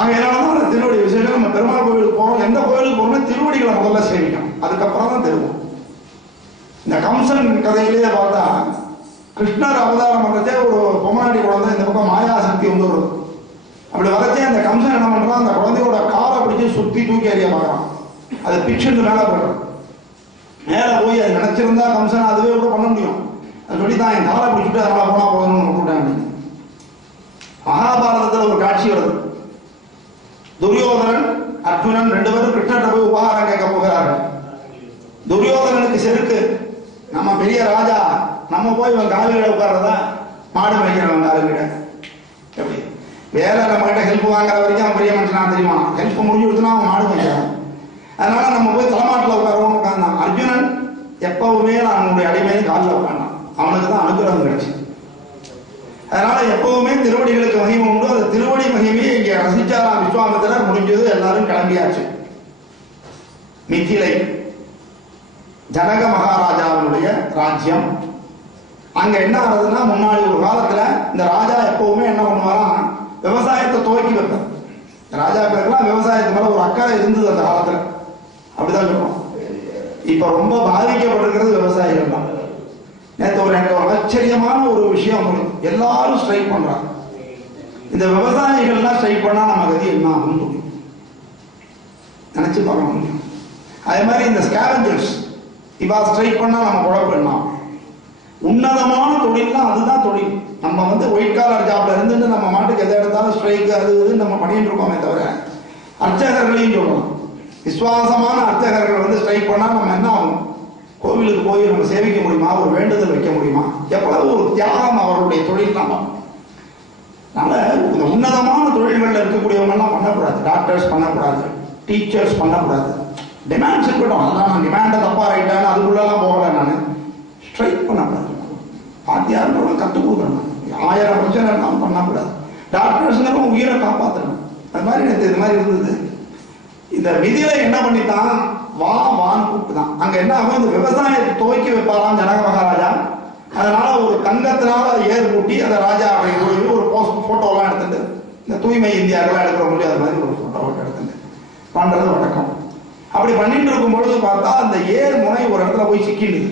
அதனாலதான் திருவடி விசேஷம். நம்ம பெருமாள் கோவிலுக்கு போறோம், எந்த கோவிலுக்கு போறோம்னா திருவடிகளை முதல்ல சேவிக்கணும், அதுக்கப்புறம் தான் தருவோம். இந்த கம்சன் கதையிலேயே பார்த்தா கிருஷ்ணர் அவதாரம் பண்றதே ஒரு பொம்மநாடி குழந்தை இந்த பக்கம் மாயாசக்தி வந்து வரும். அப்படி வரச்சே அந்த கம்சன் என்ன பண்றான், அந்த குழந்தையோட காலை பிடிச்சி சுத்தி தூக்கி அறிய பார்க்கறான். அது பிச்சுட்டு மேல போடுறான். மேல போய் அது நினைச்சிருந்தா கம்சன் அதுவே கூட பண்ண முடியும். அது சொல்லித்தான் என் காலை பிடிச்சிட்டு அதனால போனா போகணும்னு விட்டுட்டாங்க. மகாபாரதத்துல ஒரு காட்சி வருது. துரியோதனன் அர்ஜுனன் 2 பேரும் கிருஷ்ணன் போய் உபகாரம் கேட்க போகிறார்கள். துரியோதனனுக்கு செருக்கு, நம்ம பெரிய ராஜா, நம்ம போய் இவன் காலையில உட்கார்றதா, மாடு மேய்க்கிறவன் காலையில எப்படி வேலை நம்ம கிட்ட ஹெல்ப் வாங்குற வரைக்கும் அவன் பெரிய மனுஷனா தெரியுமா, ஹெல்ப் முடிஞ்சு கொடுத்தனா அவன் மாடு மேய்க்கிறான். அதனால நம்ம போய் தலைமாட்டில் உட்காருவோம் உட்கார்ந்தான். அர்ஜுனன் எப்பவுமே நான் உன்னுடைய அடிமையை காலில் உட்கார்ந்தான். அவனுக்கு தான் அனுகிரகம் கிடைச்சு. அதனால எப்பவுமே திருவடிகளுக்கு மகிமை உண்டு. அந்த திருவடி மகிமையை இங்க ரசிச்சாராம் விஸ்வாமித்திரர். முடிஞ்சது, எல்லாரும் கிளம்பியாச்சு. மிதிலை ஜனக மகாராஜாவினுடைய ராஜ்யம். அங்க என்ன ஆகுதுன்னா, முன்னாடி ஒரு காலத்துல இந்த ராஜா எப்பவுமே என்ன பண்ணுவாராம், விவசாயத்தை துவக்கி வைப்பார். ராஜாக்களுக்கெல்லாம் விவசாயத்து மேல ஒரு அக்கறை இருந்தது அந்த காலத்துல, அப்படிதான் சொல்றோம். இப்ப ரொம்ப பாதிக்கப்பட்டிருக்கிறது விவசாயிகள் தான். நேற்று எனக்கு ஒரு ஆச்சரியமான ஒரு விஷயம், எல்லாரும் ஸ்ட்ரைக் பண்றாங்க. இந்த விவசாயிகள்லாம் ஸ்ட்ரைக் பண்ணா நம்ம கதி என்ன ஆகும் நினைச்சு பார்க்க முடியும். அதே மாதிரி இந்த ஸ்கேவஞ்சர்ஸ் இப்ப ஸ்ட்ரைக் பண்ணா நம்ம குழப்பம் என்ன? உன்னதமான தொழில்னா அதுதான் தொழில். நம்ம வந்து ஒயிட் காலர் ஜாப்ல இருந்துட்டு நம்ம மாட்டுக்கு எதை எடுத்தாலும் ஸ்ட்ரைக் அது இது நம்ம பண்ணிட்டு இருக்கோமே தவிர, அர்ச்சகர்களையும் சொல்லலாம், விசுவாசமான அர்ச்சகர்கள் வந்து ஸ்ட்ரைக் பண்ணா நம்ம என்ன ஆகும்? கோவிலுக்கு போய் நம்ம சேவிக்க முடியுமா? ஒரு வேண்டுதல் வைக்க முடியுமா? எவ்வளவு ஒரு தியாகம் அவருடைய தொழில் தான். அதனால இந்த உன்னதமான தொழில்களில் இருக்கக்கூடியவங்க எல்லாம் பண்ணக்கூடாது. டாக்டர்ஸ் பண்ணக்கூடாது, டீச்சர்ஸ் பண்ணக்கூடாது. டிமாண்ட்ஸ் இருக்கட்டும், அதெல்லாம் நான் டிமாண்டை தப்பா ரைட்டான்னு அதுக்குள்ளெல்லாம் போகல. நான் ஸ்ட்ரைக் பண்ணக்கூடாது. பாத்தியார்கள் கற்றுக் கொடுக்கணும். 1000 பிரச்சனை நாம் பண்ணக்கூடாது. டாக்டர்ஸ்ங்களும் உயிரை காப்பாற்றணும். அது மாதிரி எனக்கு இது மாதிரி இருந்தது. இந்த விதியில என்ன பண்ணித்தான், வா வான்னு கூப்பிட்டுதான். அங்க என்ன ஆகும், இந்த விவசாயத்தை துவக்கி வைப்பாராம் ஜனக மகாராஜா. அதனால ஒரு தங்கத்தினால ஏர் கூட்டி அந்த ராஜா அப்படி ஒரு போட்டோலாம் எடுத்துட்டு, இந்த தூய்மை இந்தியாக்கெல்லாம் எடுக்கிற முடியாது மாதிரி ஒரு போட்டோ எடுத்துட்டு பண்றது வழக்கம். அப்படி பண்ணிட்டு இருக்கும் பொழுது பார்த்தா அந்த ஏர் முனை ஒரு இடத்துல போய் சிக்கிடுது.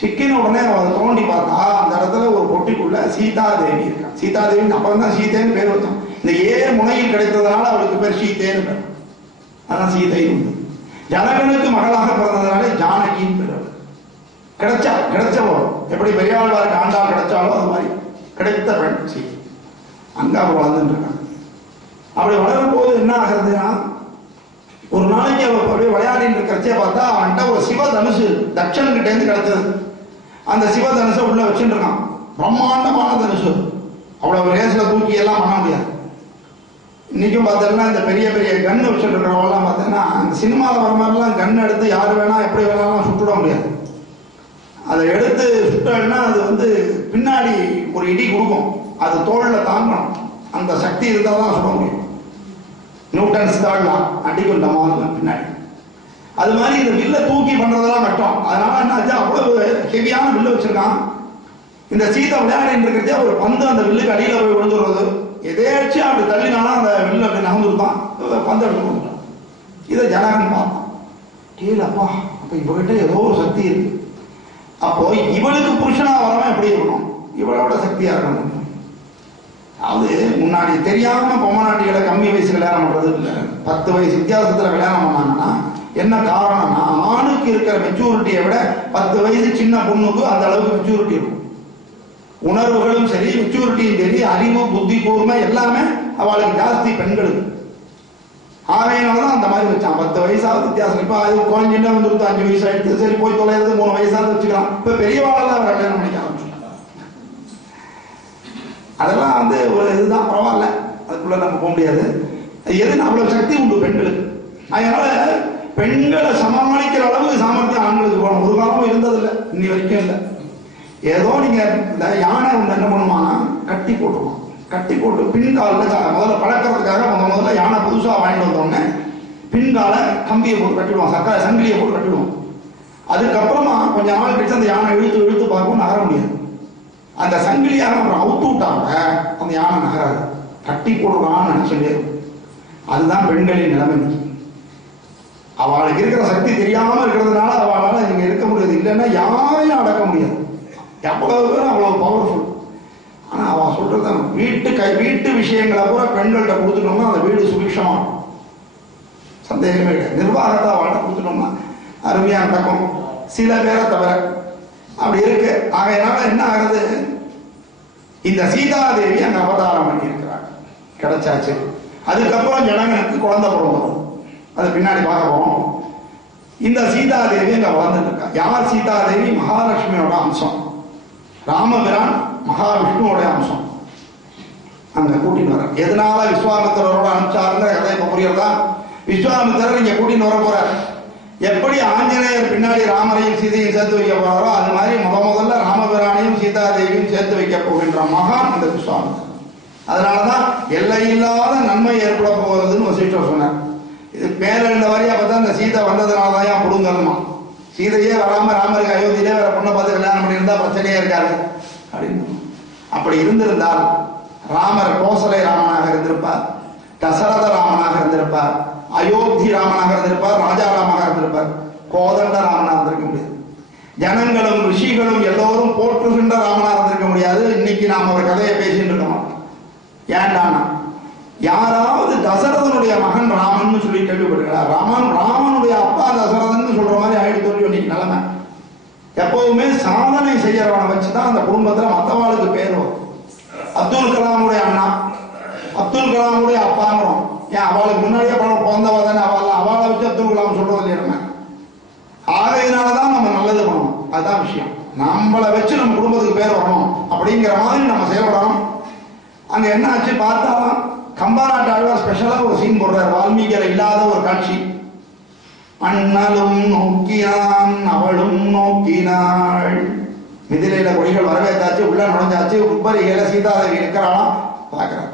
சிக்கின உடனே அதை தோண்டி பார்த்தா அந்த இடத்துல ஒரு பொட்டிக்குள்ள சீதாதேவி இருக்கா. சீதாதேவி அப்புறம் தான் சீதைன்னு பேர் வச்சான். இந்த ஏர் முனையில் கிடைத்ததுனால அவளுக்கு பேர் சீதேன்னு பேர். அதான் சீதை உண்டு. ஜனகனுக்கு மகளாக பிறந்ததுனாலே ஜானகின்னு பேர். கிடைச்ச வரும். எப்படி பெரியாழ்வாருக்கு ஆண்டாள் கிடைச்சாலோ அது மாதிரி கிடைத்த பெண் சீதை. அங்க அவர் வளர்ந்துட்டு இருக்காங்க. அப்படி வளரும் போது என்ன ஆகுறதுன்னா, ஒரு நாளைக்கு அவர் அப்படியே விளையாடிட்டு இருக்கிறச்சே பார்த்தா அவன்கிட்ட ஒரு சிவதனுசு தட்சன்கிட்ட இருந்து கிடைச்சது. அந்த சிவதனுசை உள்ள வச்சுட்டு இருக்கான். பிரம்மாண்டமான தனுசு. அவ்வளவு ரேஸ்ல தூக்கி எல்லாம் பண்ண முடியாது. இன்னைக்கும் பார்த்தோம்னா இந்த பெரிய பெரிய கன் வச்சுட்டு இருக்கிறவங்கலாம் பார்த்தோன்னா, அந்த சினிமாவில் வர மாதிரிலாம் கன் எடுத்து யார் வேணா எப்படி வேணாலும் சுட்டுட முடியாது. அதை எடுத்து சுட்டா அது வந்து பின்னாடி ஒரு இடி கொடுக்கும். அது தோல்ல தாங்கணும். அந்த சக்தி இருந்தால் தான் சுட முடியும். நியூட்டன்ஸ் தாழ்லாம் அடிக்கும் டமால் பின்னாடி. அது மாதிரி இந்த வில்லை தூக்கி பண்றதெல்லாம் கட்டம். அதனால என்ன ஆச்சு, அவ்வளவு ஹெவியான வில்லு வச்சிருக்கான். இந்த சீதை விளையாடிட்டு இருக்கிறதே ஒரு பந்து அந்த வில்லுக்கு அடியில் போய் விழுந்துடுறது. எதேச்சும் அப்படி தள்ளினாலும் அந்த வில்லு அப்படி நகர்ந்துருப்பான். பந்து எடுத்து கொடுத்துட்டான். இதை ஜனகன் பார்த்தான். கேளப்பா, அப்ப இவகிட்ட ஏதோ ஒரு சக்தி இருக்கு. அப்போ இவளுக்கு புருஷனா வரவன் எப்படி இருக்கணும்? இவளோட சக்தியா இருக்கணும். அதாவது முன்னாடி தெரியாம பொம்மநாட்டிகளை கம்மி வயசு கல்யாணம் பண்றது இல்லை. 10 வயசு வித்தியாசத்துல கல்யாணம் பண்ணாங்கன்னா என்ன காரணம்னா, ஆணுக்கு இருக்கிற மெச்சூரிட்டியை விட 10 வயசு சின்ன பொண்ணுக்கு அந்த அளவுக்கு மெச்சூரிட்டி இருக்கும். உணர்வுகளும் சரி, மெச்சூரிட்டியும் சரி, அறிவு புத்தி கூர்மை எல்லாமே அவளுக்கு ஜாஸ்தி பெண்களுக்கு. ஆகையினால்தான் அந்த மாதிரி வச்சான். 10 வயசாவது வித்தியாசம். இப்ப அது குழந்தைன்னா வந்து 5 வயசு ஆயிடுச்சு, சரி போய் தொலைறது 3 வயசாவது வச்சுக்கலாம். இப்ப பெரியவாளெல்லாம் அவர் கல்யாணம் பண்ணிக்க ஆரம்பிச்சு. அதெல்லாம் வந்து ஒரு இதுதான், பரவாயில்ல, அதுக்குள்ள நம்ம போக முடியாது. எதுன்னு அவ்வளவு சக்தி உண்டு பெண்களுக்கு. அதனால பெண்களை சமாளிக்கிற அளவுக்கு சாமர்த்தியம் ஆண்களுக்கு போகணும். ஒரு காலமும் இருந்ததில்லை, இன்னி வரைக்கும் இல்லை. ஏதோ நீங்க இந்த யானை வந்து என்ன பண்ணுவாங்கன்னா கட்டி போட்டுருவோம். கட்டி போட்டு பின்காலில் முதல்ல பழக்கிறதுக்காக முதல்ல யானை புதுசாக வாங்கிட்டு வந்தோடனே பின்கால கம்பியை போட்டு கட்டிடுவோம், சக்கரை சங்கிலியை போட்டு கட்டிடுவோம். அதுக்கப்புறமா கொஞ்சம் நாள் கழிச்சு அந்த யானை இழுத்து இழுத்து பார்க்கும், நகர முடியாது. அந்த சங்கிலியாக அப்புறம் அவுத்து விட்டாங்க, அந்த யானை நகராது. கட்டி போடுறான்னு நினைச்சுட்டே இருக்கும். அதுதான் பெண்களின் நிலைமை. அவளுக்கு இருக்கிற சக்தி தெரியாம இருக்கிறதுனால அவளால இங்க இருக்க முடியாது. இல்லைன்னா யாரையும் அடக்க முடியாது. எவ்வளவு பேரும் அவ்வளவு பவர்ஃபுல். ஆனா அவ சொல்றது வீட்டு விஷயங்களை பூரா பெண்கள்கிட்ட கொடுத்துட்டோம்னா அந்த வீடு சுபிக்ஷமா இருக்கும். சந்தேகமே கிடையாது. நிர்வாகத்தை அவள்கிட்ட கொடுத்துட்டோம்னா அருமையா நடக்கும், சில பேரை தவிர. அப்படி இருக்கு. ஆகையினால என்ன ஆகுது, இந்த சீதாதேவி அங்க அவதாரம் பண்ணி இருக்கிறாங்க, கிடைச்சாச்சு. அதுக்கப்புறம் ஜனங்களுக்கு குழந்தை பிறந்தோம், அது பின்னாடி பார்க்க போறோம். இந்த சீதாதேவி அங்க வளர்ந்துட்டு இருக்கா. யார் சீதாதேவி? மகாலட்சுமியோட அம்சம். ராமபிரான் மகாவிஷ்ணுவோட அம்சம். அங்க கூட்டிட்டு வர எதனால விஸ்வாமித்திரரோட அனுப்பிச்சாருங்கிற கதை இப்ப புரியுறதா? விஸ்வாமித்திரர் இங்க கூட்டிட்டு வர போறார். எப்படி ஆஞ்சநேயர் பின்னாடி ராமரையும் சீதையும் சேர்த்து வைக்க போறாரோ அது மாதிரி முதல்ல ராமபிரானையும் சீதாதேவியும் சேர்த்து வைக்க போகின்ற மகான் இந்த விஸ்வாமித்திரர். அதனாலதான் எல்லையில்லாத நன்மை ஏற்பட போகிறதுன்னு வசிஷ்டர் சொன்னார். இது மேல இந்த வரி அப்பதான் இந்த சீதை வந்ததுனாலதான் ஏன் புடுங்கணுமா, சீதையே வராம ராமருக்கு அயோத்தியிலே வேற பொண்ணை பார்த்து கல்யாணம் பண்ணியிருந்தா பிரச்சனையே இருக்காது அப்படின்னு. அப்படி இருந்திருந்தால் ராமர் கோசலை ராமனாக இருந்திருப்பார், தசரத ராமனாக இருந்திருப்பார், அயோத்தி ராமனாக இருந்திருப்பார், ராஜாராமாக இருந்திருப்பார், கோதண்ட ராமனாக இருந்திருக்க முடியாது. ஜனங்களும் ரிஷிகளும் எல்லோரும் போற்றுகின்ற ராமனாக இருந்திருக்க முடியாது. இன்னைக்கு நாம் ஒரு கதையை பேசிட்டு இருக்கோம். ஏன்டானா யாராவது தசரதனுடைய மகன் ராமன் சொல்லி கேள்விப்பட்டிருக்கிறார். ராமனுடைய அப்பா தசரதன் சொல்ற மாதிரி ஆயிடுத்து இன்னைக்கு நிலைமை. எப்பவுமே சாதனை செய்யறவனை வச்சுதான் அந்த குடும்பத்துல மற்றவாளுக்கு பேர் வரும். அப்துல் கலாமுடைய அண்ணா, அப்துல் கலாமுடைய அப்பாங்கிறோம். ஏன் அவளுக்கு முன்னாடியே பிறந்தவா தானே, அவளை வச்சு அப்துல் கலாம் சொல்றது இல்லையா நம்ம. ஆகையினாலதான் நம்ம நல்லது பண்ணணும். அதுதான் விஷயம். நம்மளை வச்சு நம்ம குடும்பத்துக்கு பேர் வரணும் அப்படிங்கிற மாதிரி நம்ம செயல்படணும். அங்க என்ன ஆச்சு பார்த்தா, கம்பாநாட்டு ஆழ்வார் ஸ்பெஷலா ஒரு சீன் போடுறார். வால்மீகியில இல்லாத ஒரு காட்சி. அண்ணலும் நோக்கினான் அவளும் நோக்கினாள். மிதிலையில கொடிகள் வரவேற்றாச்சு, உள்ள நுழைஞ்சாச்சு, உப்பரிகையில சீதாதேவி இருக்கிறாளாம் பாக்குறார்.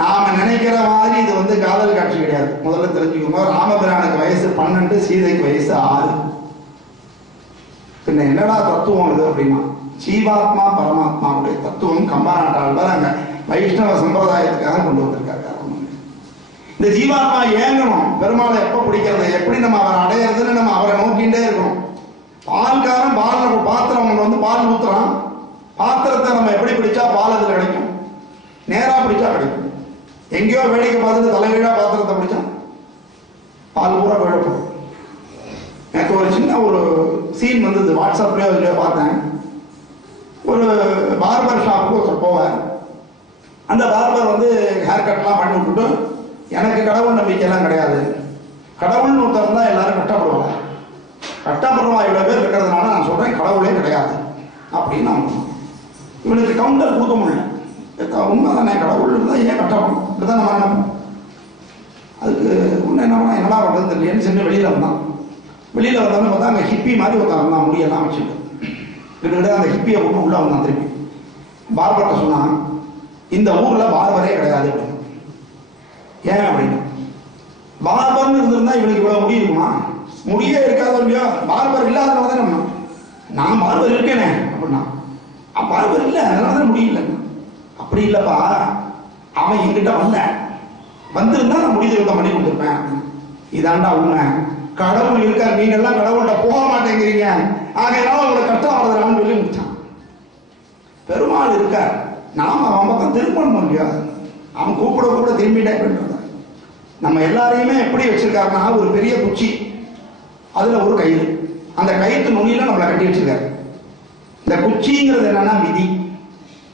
நாம நினைக்கிற மாதிரி இது காதல் காட்சி கிடையாது. முதல்ல தெரிஞ்சுக்கோங்க, ராமபிரானுக்கு வயசு 12, சீதைக்கு வயசு 6. பின்ன என்னடா தத்துவம் இது அப்படின்னா, ஜீவாத்மா பரமாத்மாவுடைய தத்துவம் கம்பாநாட்டு ஆழ்வார் அங்க வைஷ்ணவ சம்பிரதாயத்துக்காக கொண்டு வந்திருக்காரு. இந்த ஜீவாத்மா ஏங்கணும், பெருமாளை எப்ப பிடிக்கிறது, எப்படி நம்ம அவரை அடையிறதுன்னு நம்ம அவரை நோக்கிண்டே இருக்கணும். பால்காரன் பாத்திரம் பால் ஊத்துறான். பாத்திரத்தை நம்ம எப்படி பிடிச்சா பால் அதுல கிடைக்கும், நேரா பிடிச்சா கிடைக்கும். எங்கேயோ வேடிக்கை பார்த்துட்டு தலைகீழா பாத்திரத்தை பிடிச்சா பால் பூரா விழப்படும். எனக்கு ஒரு சின்ன ஒரு சீன் வந்தது, வாட்ஸ்அப்லயோ பார்த்தேன். ஒரு பார்பர் ஷாப்புக்கு ஒருத்தர் போவார். அந்த பார்பர் ஹேர் கட்லாம் பண்ணி விட்டுட்டு, எனக்கு கடவுள் நம்பிக்கையெல்லாம் கிடையாது, கடவுள்னு ஒருத்தர் தான் எல்லாரும் கஷ்டப்படுவாங்க, கஷ்டப்படுறவா இவ்வளவு பேர் இருக்கிறதுனால நான் சொல்றேன் கடவுளே கிடையாது அப்படின்னு நான் இவனுக்கு கவுண்டர் கொடுக்க முடியல. உண்மைதானே, கடவுள் இருந்தால் ஏன் கஷ்டப்படும், இப்படிதான் நம்ம நினைப்போம். அதுக்கு உன்ன என்னடா பண்றது தெரியலன்னு சென்று வெளியில வந்தான். வெளியில வந்தாலும் பார்த்தா அங்கே ஹிப்பி மாதிரி உட்கார்ந்தான், முடியெல்லாம் வச்சுட்டு. கிட்டத்தட்ட அந்த ஹிப்பியை போட்டு உள்ள வந்தான். திருப்பி பார்பர்ட்ட சொன்னான், இந்த ஊர்ல பார்பரே கிடையாது அப்படின்னு. ஏன் அப்படின்னு, பார்பர்னு இருந்திருந்தா இவனுக்கு இவ்வளவு முடி இருக்குமா, முடியே இருக்காது இல்லையா, பார்பர் இல்லாதவங்க தானே நம்ம. நான் பார்பர் இருக்கேனே அப்படின்னா, பார்பர் இல்லை அதனால தானே முடியல. அப்படி இல்லப்பா, அவன் என்கிட்ட வந்திருந்தா நான் முடிவு பண்ணி கொடுத்துருப்பேன். இதாண்டா உண்மை, கடவுள் இருக்கார், நீங்க எல்லாம் கடவுள்கிட்ட போக மாட்டேங்கிறீங்க, ஆகையினால உங்களுக்கு கஷ்டம் ஆகுதுன்னு சொல்லி முடிச்சான். பெருமாள் இருக்கார், நாம அவன் பக்கம் திருப்பணும் முடியாது. அவன் கூப்பிட திரும்பிட்டே பண்றத. நம்ம எல்லாரையுமே எப்படி வச்சிருக்காருன்னா, ஒரு பெரிய குச்சி, அதுல ஒரு கயிறு, அந்த கயிற்று நுனியில நம்மளை கட்டி வச்சிருக்காரு. இந்த குச்சிங்கிறது என்னன்னா விதி,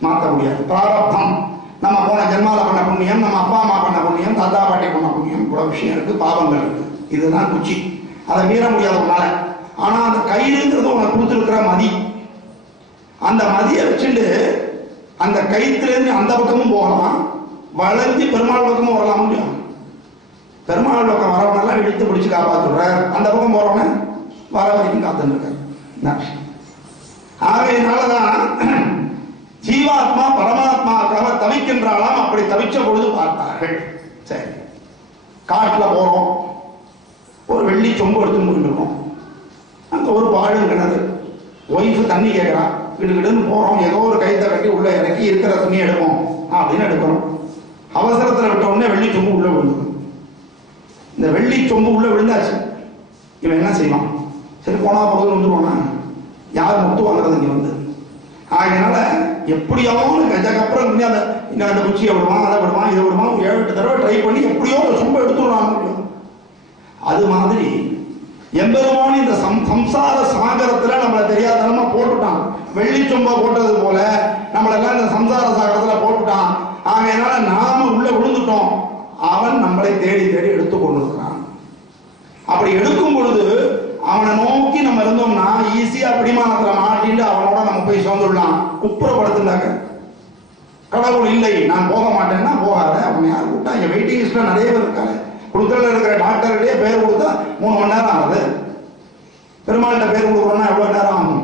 மாற்ற முடியாது, பிராரப்தம். நம்ம போன ஜென்மால பண்ண புண்ணியம், நம்ம அப்பா அம்மா பண்ண புண்ணியம், தாத்தா பாட்டி பண்ண புண்ணியம், கூட விஷயம் இருக்கு, பாவங்கள் இருக்கு. இதுதான் குச்சி, அதை மீற முடியாது உன்னால. ஆனா அந்த கயிறுங்கிறது உனக்கு கொடுத்துருக்கிற மதி. அந்த மதியை வச்சுட்டு அந்த கயிற்றுல இருந்து அந்த பக்கமும் போகலாம், வளைஞ்சு பெருமாள் பக்கமும் வரலாம். முடியும், பெருமாள் பக்கம் வரவனெல்லாம் இழுத்து பிடிச்சு காப்பாத்துறார், அந்த பக்கம் போறவன வர வரைக்கும் காத்துன்னு இருக்காரு. ஆகையினாலதான் ஜீவாத்மா பரமாத்மாக்காக தவிக்கின்றாலாம். அப்படி தவிச்ச பொழுது பார்த்தார்கள். சரி, காட்டுல போறோம், ஒரு வெள்ளி சொம்பு எடுத்து முடிஞ்சிருக்கோம். அங்க ஒரு பாழு கிணறு, ஒய்ஃபு தண்ணி கேட்கிறான். கிடுகிடுன்னு போறோம், ஏதோ ஒரு கைத்தை கட்டி உள்ள இறக்கி இருக்கிற தண்ணி எடுப்போம் அப்படின்னு எடுக்கிறோம். அவசரத்துல விட்ட உடனே வெள்ளி சொம்பு உள்ள விழுந்துடும். இந்த வெள்ளி சொம்பு உள்ள விழுந்தாச்சு, இவன் என்ன செய்வான்? சரி போனா பொழுது வந்துருவானா? யார் முத்து வாங்குறது இங்க வந்து? அதனால எப்படியாவது கஜக்கப்புறம் அந்த குச்சியை விடுவான், அதை விடுவான், இதை விடுவான், 7-8 தடவை ட்ரை பண்ணி எப்படியோ சொம்ப எடுத்துடுறான் முடியும். அது மாதிரி எம்பெருமான் இந்த சம்சார சாகரத்துல நம்மளை தெரியாதனமா போட்டுட்டான். வெள்ளி சொம்ப போட்டது போல நம்மளெல்லாம் இந்த சம்சார சாகரத்துல போட்டுட்டான். ஆகையினால நாம உள்ள விழுந்துட்டோம். அவன் நம்மளை தேடி தேடி எடுத்து கொண்டிருக்கிறான். அப்படி எடுக்கும் பொழுது அவனை நோக்கி நம்ம இருந்தோம்னா ஈஸியா பிடிமானத்துல மாட்டிட்டு அவனோட நம்ம போய் சேர்ந்துடலாம். குப்புறப்படுத்துட்டாங்க. கடவுள் இல்லை நான் போக மாட்டேன்னா போகாத. அவன் யார் கூட்டா? இங்க வெயிட்டிங் லிஸ்ட்ல நிறைய பேர் இருக்காரு. குடுக்கல இருக்கிற டாக்டர்கிட்டயே பேர் கொடுத்தா 3 மணி நேரம் ஆகுது. பெருமாள்கிட்ட பேர் கொடுக்குறோம்னா எவ்வளவு நேரம் ஆகும்?